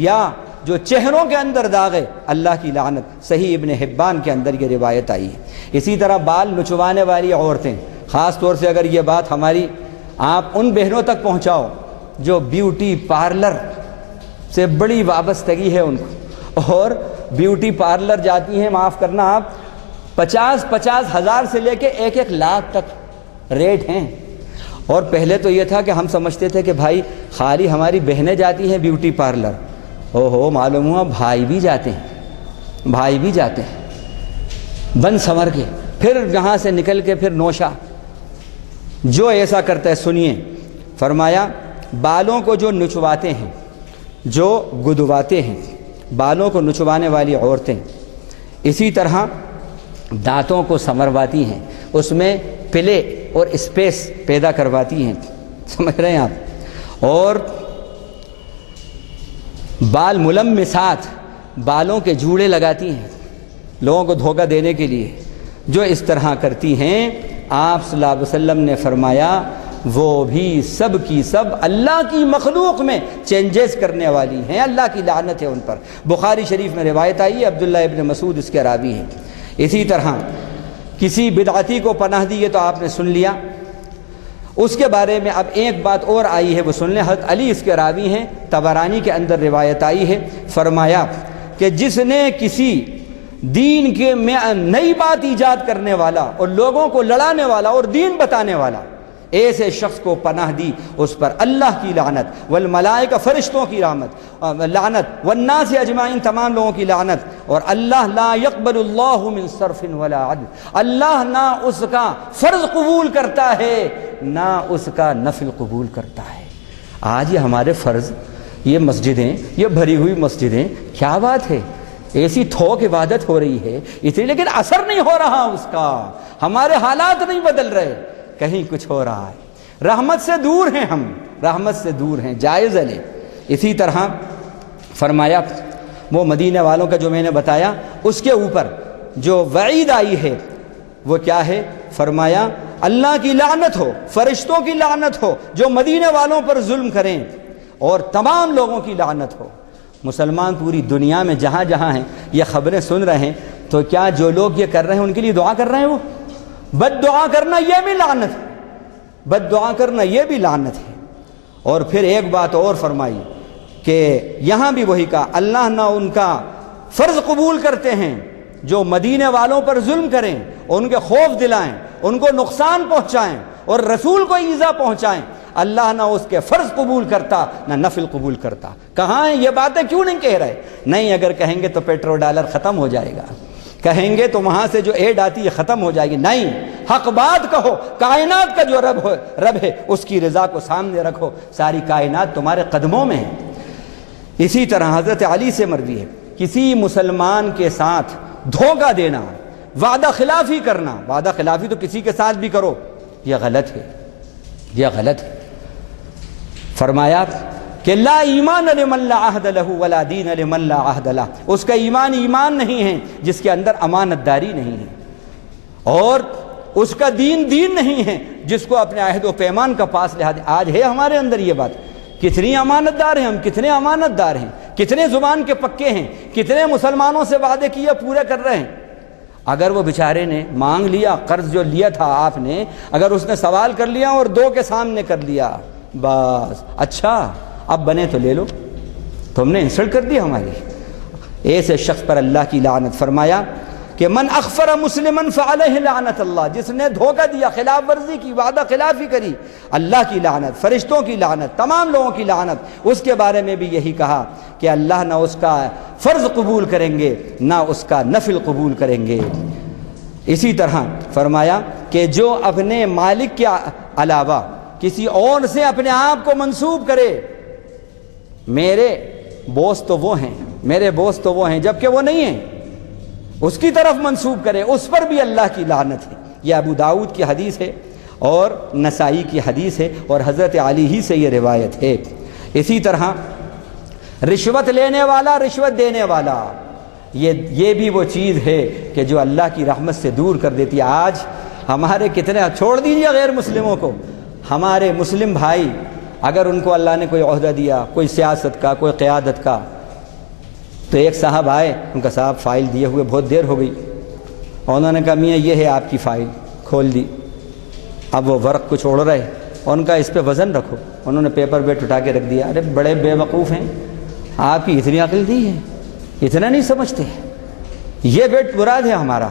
یا جو چہروں کے اندر داغے، اللہ کی لعنت۔ صحیح ابن حبان کے اندر یہ روایت آئی ہے۔ اسی طرح بال نچوانے والی عورتیں، خاص طور سے اگر یہ بات ہماری آپ ان بہنوں تک پہنچاؤ جو بیوٹی پارلر سے بڑی وابستگی ہے ان کو، اور بیوٹی پارلر جاتی ہیں، معاف کرنا آپ 50 ہزار سے لے کے 1 لاکھ تک ریٹ ہیں۔ اور پہلے تو یہ تھا کہ ہم سمجھتے تھے کہ بھائی خالی ہماری بہنیں جاتی ہیں بیوٹی پارلر، معلوم ہوا بھائی بھی جاتے ہیں بن سنور کے، پھر یہاں سے نکل کے پھر نوشا۔ جو ایسا کرتا ہے سنیے، فرمایا بالوں کو جو نچواتے ہیں، جو گدواتے ہیں، بالوں کو نچوانے والی عورتیں، اسی طرح دانتوں کو سنورواتی ہیں، اس میں پلے اور اسپیس پیدا کرواتی ہیں، سمجھ رہے ہیں آپ، اور بال ملمسات، بالوں کے جوڑے لگاتی ہیں لوگوں کو دھوکہ دینے کے لیے، جو اس طرح کرتی ہیں، آپ صلی اللہ علیہ وسلم نے فرمایا وہ بھی سب کی سب اللہ کی مخلوق میں چینجز کرنے والی ہیں، اللہ کی لعنت ہے ان پر۔ بخاری شریف میں روایت آئی ہے، عبداللہ ابن مسعود اس کے راوی ہیں۔ اسی طرح کسی بدعتی کو پناہ دی، یہ تو آپ نے سن لیا، اس کے بارے میں اب ایک بات اور آئی ہے، وہ سن لیں۔ حضرت علی اس کے راوی ہیں، طبرانی کے اندر روایت آئی ہے، فرمایا کہ جس نے کسی دین کے میں نئی بات ایجاد کرنے والا اور لوگوں کو لڑانے والا اور دین بتانے والا ایسے شخص کو پناہ دی، اس پر اللہ کی لعنت، والملائکہ فرشتوں کی لعنت، والناس اجمعین تمام لوگوں کی لعنت، اور اللہ لا يقبل اللہ من صرف ولا عدل، اللہ نہ اس کا فرض قبول کرتا ہے نہ اس کا نفل قبول کرتا ہے۔ آج یہ ہمارے فرض، یہ مسجدیں، یہ بھری ہوئی مسجدیں، کیا بات ہے، ایسی تھوک عبادت ہو رہی ہے اتنی، لیکن اثر نہیں ہو رہا اس کا، ہمارے حالات نہیں بدل رہے، کہیں کچھ ہو رہا ہے۔ رحمت سے دور ہیں ہم، رحمت سے دور ہیں، جائزہ لیں۔ اسی طرح فرمایا وہ مدینہ والوں کا جو میں نے بتایا، اس کے اوپر جو وعید آئی ہے وہ کیا ہے؟ فرمایا اللہ کی لعنت ہو، فرشتوں کی لعنت ہو جو مدینہ والوں پر ظلم کریں، اور تمام لوگوں کی لعنت ہو۔ مسلمان پوری دنیا میں جہاں جہاں ہیں یہ خبریں سن رہے ہیں، تو کیا جو لوگ یہ کر رہے ہیں ان کے لیے دعا کر رہے ہیں؟ وہ بد دعا کرنا یہ بھی لعنت ہے، بد دعا کرنا یہ بھی لعنت ہے۔ اور پھر ایک بات اور فرمائی کہ یہاں بھی وہی کہا، اللہ نہ ان کا فرض قبول کرتے ہیں جو مدینے والوں پر ظلم کریں، ان کے خوف دلائیں، ان کو نقصان پہنچائیں اور رسول کو ایذا پہنچائیں، اللہ نہ اس کے فرض قبول کرتا نہ نفل قبول کرتا۔ کہاں ہیں یہ باتیں؟ کیوں نہیں کہہ رہے؟ نہیں، اگر کہیں گے تو پیٹرول ڈالر ختم ہو جائے گا، کہیں گے تو وہاں سے جو ایڈ آتی ہے ختم ہو جائے گی۔ نہیں، حق بات کہو، کائنات کا جو رب ہے اس کی رضا کو سامنے رکھو، ساری کائنات تمہارے قدموں میں ہے۔ اسی طرح حضرت علی سے مروی ہے، کسی مسلمان کے ساتھ دھوکہ دینا، وعدہ خلافی کرنا، وعدہ خلافی تو کسی کے ساتھ بھی کرو، یہ غلط ہے، یہ غلط ہے۔ فرمایا کہ لا ایمان لمن لا عہد لہ ولا دین لمن لا عہد لہ، اس کا ایمان نہیں ہے جس کے اندر امانت داری نہیں ہے، اور اس کا دین نہیں ہے جس کو اپنے عہد و پیمان کا پاس لحاظ۔ آج ہے ہمارے اندر یہ بات، کتنی امانت دار ہیں ہم، کتنے امانت دار ہیں، کتنے زبان کے پکے ہیں، کتنے مسلمانوں سے وعدے کیے پورے کر رہے ہیں۔ اگر وہ بیچارے نے مانگ لیا، قرض جو لیا تھا آپ نے، اگر اس نے سوال کر لیا اور دو کے سامنے کر لیا، بس اچھا اب بنے تو لے لو، تم نے انسلٹ کر دی ہماری، ایسے شخص پر اللہ کی لعنت۔ فرمایا کہ من اخفر مسلما فعلیہ لعنت اللہ، جس نے دھوکہ دیا، خلاف ورزی کی، وعدہ خلافی کری، اللہ کی لعنت، فرشتوں کی لعنت، تمام لوگوں کی لعنت۔ اس کے بارے میں بھی یہی کہا کہ اللہ نہ اس کا فرض قبول کریں گے نہ اس کا نفل قبول کریں گے۔ اسی طرح فرمایا کہ جو اپنے مالک کے علاوہ کسی اور سے اپنے آپ کو منسوب کرے، میرے بوس تو وہ ہیں، میرے بوس تو وہ ہیں، جبکہ وہ نہیں ہیں، اس کی طرف منسوب کرے، اس پر بھی اللہ کی لعنت ہے۔ یہ ابو داؤد کی حدیث ہے اور نسائی کی حدیث ہے، اور حضرت علی ہی سے یہ روایت ہے۔ اسی طرح رشوت لینے والا، رشوت دینے والا، یہ بھی وہ چیز ہے کہ جو اللہ کی رحمت سے دور کر دیتی ہے۔ آج ہمارے کتنے، چھوڑ دیجیے غیر مسلموں کو، ہمارے مسلم بھائی اگر ان کو اللہ نے کوئی عہدہ دیا، کوئی سیاست کا، کوئی قیادت کا، تو ایک صاحب آئے، ان کا صاحب فائل دیے ہوئے بہت دیر ہو گئی، اور انہوں نے کہا میاں یہ ہے آپ کی فائل، کھول دی۔ اب وہ ورق کو چھوڑ رہے، اور ان کا اس پہ وزن رکھو، انہوں نے پیپر ویٹ اٹھا کے رکھ دیا۔ ارے بڑے بے وقوف ہیں، آپ کی اتنی عقل دی ہے، اتنا نہیں سمجھتے، یہ ویٹ مراد ہے ہمارا،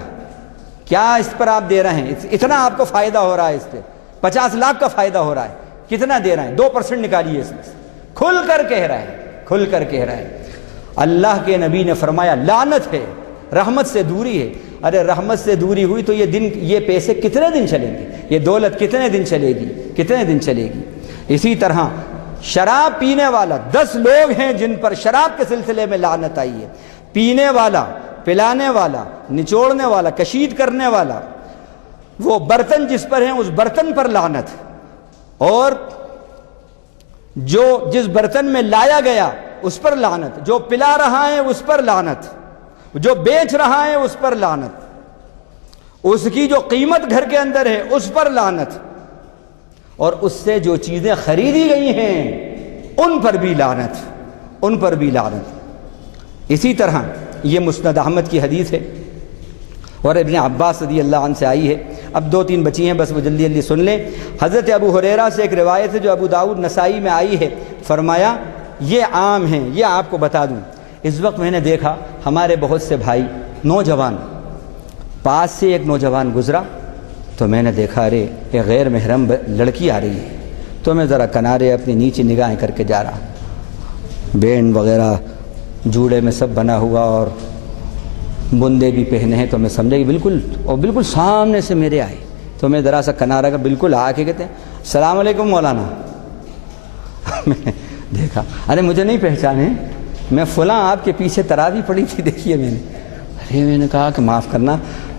کیا اس پر آپ دے رہے ہیں؟ اتنا آپ کو فائدہ ہو رہا ہے، اس پہ 50 لاکھ کا فائدہ ہو رہا ہے، کتنا دے رہے ہیں؟ 2% نکالیے اس میں سے۔ کھل کر کہہ رہا ہے، کھل کر کہہ رہا ہے۔ اللہ کے نبی نے فرمایا لعنت ہے، رحمت سے دوری ہے۔ ارے رحمت سے دوری ہوئی تو یہ پیسے کتنے دن چلیں گے؟ یہ دولت کتنے دن چلے گی؟ کتنے دن چلے گی؟ اسی طرح شراب پینے والا 10 لوگ ہیں جن پر شراب کے سلسلے میں لعنت آئی ہے، پینے والا، پلانے والا، نچوڑنے والا، کشید کرنے والا، وہ برتن جس پر ہیں اس برتن پر لعنت، اور جو جس برتن میں لایا گیا اس پر لعنت، جو پلا رہا ہے اس پر لعنت، جو بیچ رہا ہے اس پر لعنت، اس کی جو قیمت گھر کے اندر ہے اس پر لعنت، اور اس سے جو چیزیں خریدی گئی ہیں ان پر بھی لعنت، ان پر بھی لعنت۔ اسی طرح یہ مسند احمد کی حدیث ہے اور ابن عباس رضی اللہ عنہ سے آئی ہے۔ اب 2-3 بچی ہیں، بس وہ جلدی جلدی سن لیں۔ حضرت ابو ہریرہ سے ایک روایت ہے جو ابو داؤد نسائی میں آئی ہے، فرمایا یہ عام ہیں، یہ آپ کو بتا دوں، اس وقت میں نے دیکھا ہمارے بہت سے بھائی نوجوان، پاس سے ایک نوجوان گزرا تو میں نے دیکھا ارے ایک غیر محرم لڑکی آ رہی ہے، تو میں ذرا کنارے اپنی نیچے نگاہیں کر کے جا رہا، بینڈ وغیرہ جوڑے میں سب بنا ہوا اور بندے بھی پہنے ہیں، تو میں سمجھا کہ بالکل سامنے سے میرے آئے، تو میں ذرا سا کنارہ کا بالکل آ کے کہتے ہیں السلام علیکم مولانا۔ میں دیکھا ارے مجھے نہیں پہچانے، میں فلاں آپ کے پیچھے تراویح پڑھی تھی، دیکھیے میں نے، ارے میں نے کہا کہ معاف کرنا،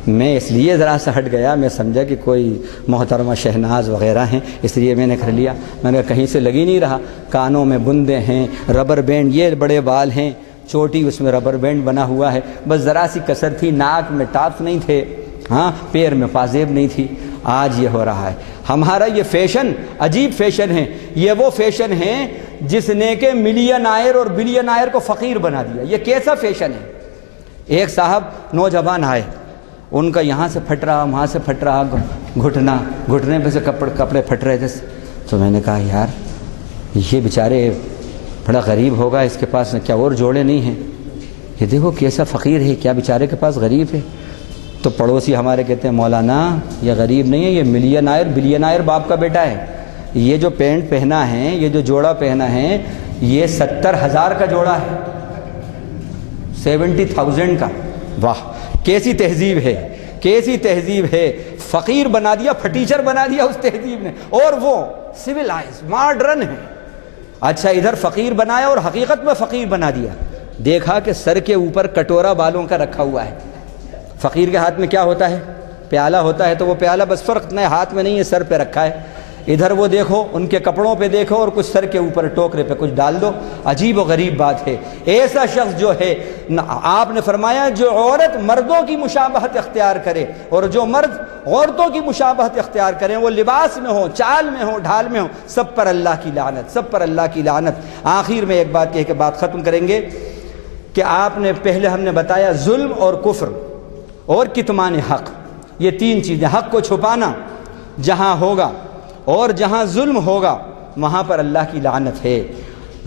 میں اس لیے ذرا سا ہٹ گیا، میں سمجھا کہ کوئی محترمہ شہناز وغیرہ ہیں، اس لیے میں نے کر لیا، میں نے کہا کہیں سے لگی نہیں رہا، کانوں میں بندے ہیں، ربر بینڈ، یہ بڑے بال ہیں، چوٹی اس میں ربر بینڈ بنا ہوا ہے، بس ذرا سی کسر تھی، ناک میں ٹاپس نہیں تھے، ہاں پیر میں پازیب نہیں تھی۔ آج یہ ہو رہا ہے ہمارا یہ فیشن، عجیب فیشن ہے، یہ وہ فیشن ہے جس نے کہ ملین آئر اور بلین آئر کو فقیر بنا دیا۔ یہ کیسا فیشن ہے؟ ایک صاحب نوجوان آئے، ان کا یہاں سے پھٹ رہا، وہاں سے پھٹ رہا، گھٹنے پہ سے کپڑے پھٹ رہے تھے، تو میں نے کہا یار یہ بیچارے بڑا غریب ہوگا، اس کے پاس کیا اور جوڑے نہیں ہیں، یہ دیکھو کیسا فقیر ہے، کیا بیچارے کے پاس غریب ہے۔ تو پڑوسی ہمارے کہتے ہیں مولانا یہ غریب نہیں ہے، یہ ملین آئر بلین آئر باپ کا بیٹا ہے، یہ جو پینٹ پہنا ہے، یہ جو جوڑا پہنا ہے، یہ 70,000 کا جوڑا ہے، 70,000 کا۔ واہ کیسی تہذیب ہے، کیسی تہذیب ہے، فقیر بنا دیا، پھٹیچر بنا دیا اس تہذیب نے، اور وہ سویلائز ماڈرن ہے۔ اچھا ادھر فقیر بنایا اور حقیقت میں فقیر بنا دیا، دیکھا کہ سر کے اوپر کٹورا بالوں کا رکھا ہوا ہے۔ فقیر کے ہاتھ میں کیا ہوتا ہے؟ پیالہ ہوتا ہے، تو وہ پیالہ بس فرق اتنا ہے، ہاتھ میں نہیں ہے، سر پہ رکھا ہے۔ ادھر وہ دیکھو ان کے کپڑوں پہ دیکھو اور کچھ سر کے اوپر ٹوکرے پہ کچھ ڈال دو، عجیب و غریب بات ہے۔ ایسا شخص جو ہے، آپ نے فرمایا جو عورت مردوں کی مشابہت اختیار کرے اور جو مرد عورتوں کی مشابہت اختیار کریں، وہ لباس میں ہو، چال میں ہو، ڈھال میں ہو، سب پر اللہ کی لعنت، سب پر اللہ کی لعنت۔ آخر میں ایک بات کہہ کے بات ختم کریں گے کہ آپ نے پہلے ہم نے بتایا ظلم اور کفر اور کتمان حق، یہ 3 چیزیں، حق کو چھپانا جہاں ہوگا اور جہاں ظلم ہوگا وہاں پر اللہ کی لعنت ہے۔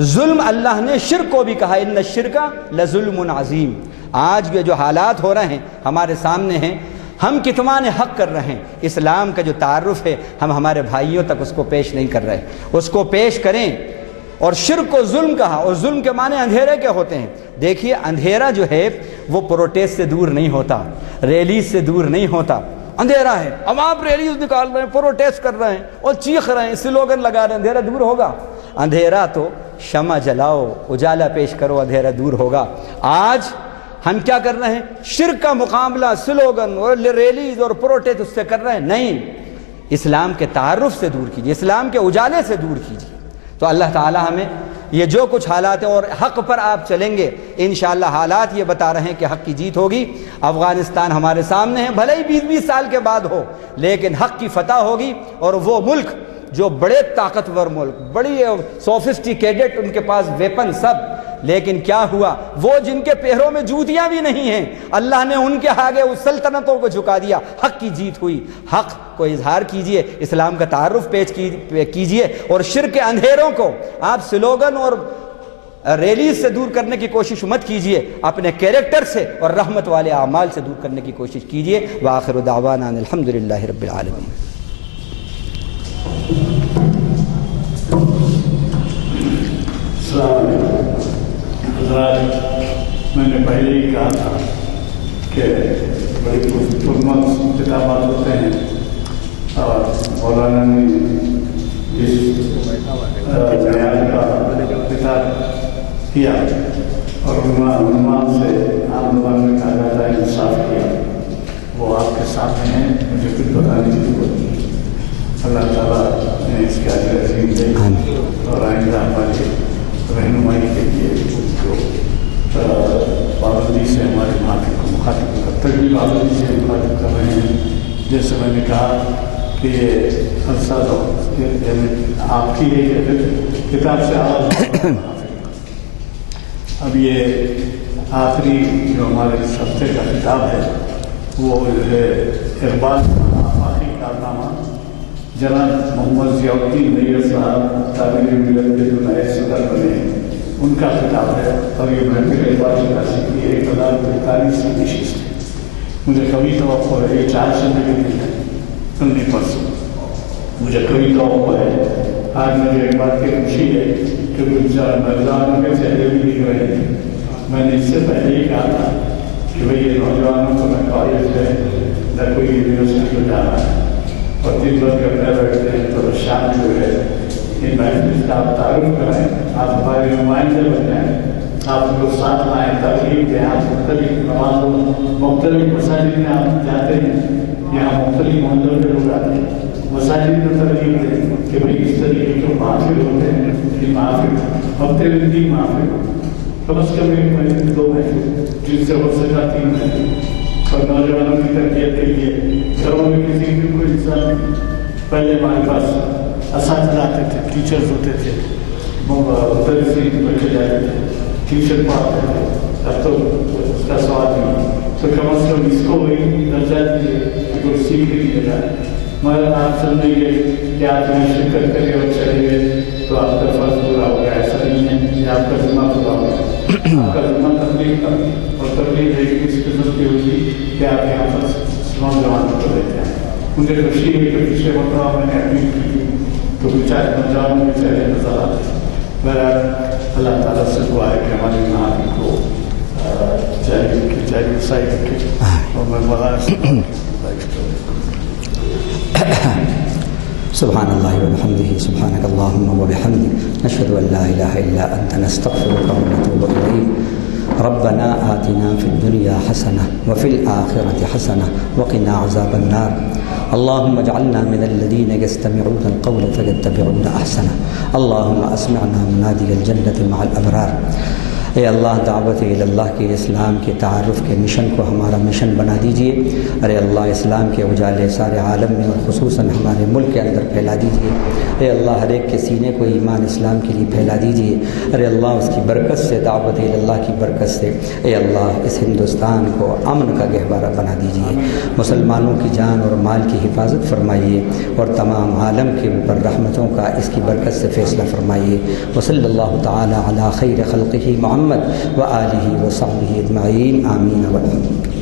ظلم اللہ نے شرک کو بھی کہا ان الشرک لظلم عظیم۔ آج کے جو حالات ہو رہے ہیں ہمارے سامنے ہیں، ہم کتمان حق کر رہے ہیں، اسلام کا جو تعارف ہے ہم ہمارے بھائیوں تک اس کو پیش نہیں کر رہے، اس کو پیش کریں۔ اور شرک کو ظلم کہا، اور ظلم کے معنی اندھیرے کے ہوتے ہیں۔ دیکھیے اندھیرا جو ہے وہ پروٹیسٹ سے دور نہیں ہوتا، ریلیز سے دور نہیں ہوتا۔ اندھیرا ہے، اب آپ ریلیز نکال رہے ہیں، پروٹیسٹ کر رہے ہیں اور چیخ رہے ہیں، سلوگن لگا رہے ہیں، اندھیرا دور ہوگا؟ اندھیرا تو شمع جلاؤ، اجالا پیش کرو، اندھیرا دور ہوگا۔ آج ہم کیا کر رہے ہیں؟ شرک کا مقابلہ سلوگن اور ریلیز اور پروٹیسٹ اس سے کر رہے ہیں؟ نہیں، اسلام کے تعارف سے دور کیجیے، اسلام کے اجالے سے دور کیجیے۔ تو اللہ تعالی ہمیں یہ جو کچھ حالات ہیں، اور حق پر آپ چلیں گے انشاءاللہ، حالات یہ بتا رہے ہیں کہ حق کی جیت ہوگی۔ افغانستان ہمارے سامنے ہے، بھلے ہی 20-20 سال کے بعد ہو، لیکن حق کی فتح ہوگی، اور وہ ملک جو بڑے طاقتور ملک، بڑی سوفسٹیکیٹڈ ان کے پاس ویپن سب، لیکن کیا ہوا؟ وہ جن کے پیروں میں جوتیاں بھی نہیں ہیں، اللہ نے ان کے آگے اس سلطنتوں کو جھکا دیا، حق کی جیت ہوئی۔ حق کو اظہار کیجئے، اسلام کا تعارف پیش کیجئے، اور شرک کے اندھیروں کو آپ سلوگن اور ریلیز سے دور کرنے کی کوشش مت کیجئے، اپنے کیریکٹر سے اور رحمت والے اعمال سے دور کرنے کی کوشش کیجئے۔ وآخر دعوانا الحمدللہ رب العالمین۔ السلام علیکم حضرات، میں نے پہلے ہی کہا تھا کہ بڑی پرمن کتابات ہوتے ہیں، اور مولانا نے اس بیان کا خطاب کیا اور عنوان سے عام زبان میں کہا جاتا ہے انصاف کیا، وہ آپ کے سامنے ہیں، مجھے کچھ بتانے کی ضرورت نہیں۔ اللہ تعالیٰ نے اس کا اجر عظیم دے اور آئندہ ہماری رہنمائی کے لیے جو پابندی سے ہمارے مخاطب کو مخاطب کرتے بھی پابندی سے مخاطب کر رہے ہیں۔ جیسے میں نے کہا کہ یہ عرصہ تو یعنی آپ کی ایک کتاب سے آغاز، اب یہ آخری جو ہمارے اس ہفتے کا کتاب ہے وہ جو ہے اقبال آخری کارنامہ جناب محمد ضیاء الدین نیر صاحب تعمیر ملت کے جو نئے صدر بنے ہیں ان کا خطاب ہے، اور یہ محفل اقبال شناسی کی 1042 نشست ہے۔ مجھے کبھی توقع ہے، یہ 4 سال کے دن ہے، کل نہیں پرسوں، مجھے کبھی توقع ہے، آج مجھے ایک بات کی خوشی ہے کہ نوجوانوں کے چہرے بھی دکھ رہے ہیں۔ میں نے اس سے پہلے ہی کہا تھا کہ بھئی یہ نوجوانوں کو نہ کالج ہے نہ کوئی یونیورسٹی کو جانا ہے، اور دن بھر کرتے بیٹھتے ہیں، تو شام جو ہے ان محفل کا آپ تعارف کرائیں، آپ ہمارے نمائندے بن جائیں، آپ کو ساتھ لائیں، تقریب دیں، آپ مختلف نمازوں مختلف مساجد میں آپ جاتے ہیں، یہاں مختلف محلوں کے لوگ آتے ہیں، مساجد میں ترغیب دیں کہ بھئی اس طریقے جو محافل ہوتے ہیں کہ محافل ہفتے میں 3 محافل ہو، کم از کم 1 مہینے میں 2 محفل، جن سے ہو سکا 3 محفل، اور نوجوانوں کی تربیت کے لیے گھروں میں کسی بھی کوئی انسان نہیں۔ پہلے ہمارے پاس اساتذہ آتے تھے، ٹیچرز ہوتے تھے، مدرسین بچے جاتے تھے، ٹیچر پڑھاتے تھے، اب تو اس کا سوال نہیں، تو کم از کم اس کو وہی درجہ دیجیے کہ کوئی سیکھ لیجیے گا۔ مگر آپ سمجھیں گے کہ آپ نے شرکت کرے اور چلے گئے تو آپ کا فرض پورا ہو گیا، ایسا نہیں ہے کہ آپ کا ذمہ پورا ہو گیا۔ آپ کا ذمہ تبلیغ کا، اور تبلیغ ایک اس قسم کی ہوتی کہ آپ یہاں پر نوجوانوں کو دیتے ہیں۔ مجھے خوشی ہے کہ پچھلے مرتبہ میں نے اپیل کی تو بچارے نوجوانوں کے چہرے نظر آتے ہیں۔ بہرحال اللہ تعالیٰ سے دعا ہے کہ ہماری محافل کو جاری رسائی رکھے، اور میں بڑا سبحان اللہ وبحمدہ، سبحانک اللہم وبحمدک، نشہد ان لا الہ الا انت، نستغفرک ونتوب الیک۔ ربنا آتنا فی الدنیا حسنہ وفی الآخرۃ حسنہ وقنا عذاب النار۔ اللهم اجعلنا من الذين يستمعون القول فيتبعون احسنه، اللهم اسمعنا منادي الجنة مع الابرار۔ اے اللہ، دعوت اللہ کے اسلام کے تعارف کے مشن کو ہمارا مشن بنا دیجئے۔ ارے اللہ، اسلام کے اجالے سارے عالم میں اور خصوصاً ہمارے ملک کے اندر پھیلا دیجئے۔ اے اللہ، ہر ایک کے سینے کو ایمان اسلام کے لیے پھیلا دیجئے۔ ارے اللہ، اس کی برکت سے، دعوت اللہ کی برکت سے اے اللہ اس ہندوستان کو امن کا گہوارہ بنا دیجئے۔ مسلمانوں کی جان اور مال کی حفاظت فرمائیے، اور تمام عالم کے اوپر رحمتوں کا اس کی برکت سے فیصلہ فرمائیے۔ وصلی اللہ تعالی علی خیر خلقہ محمد وآلہ وصحبہ اجمعین، آمین والحمد۔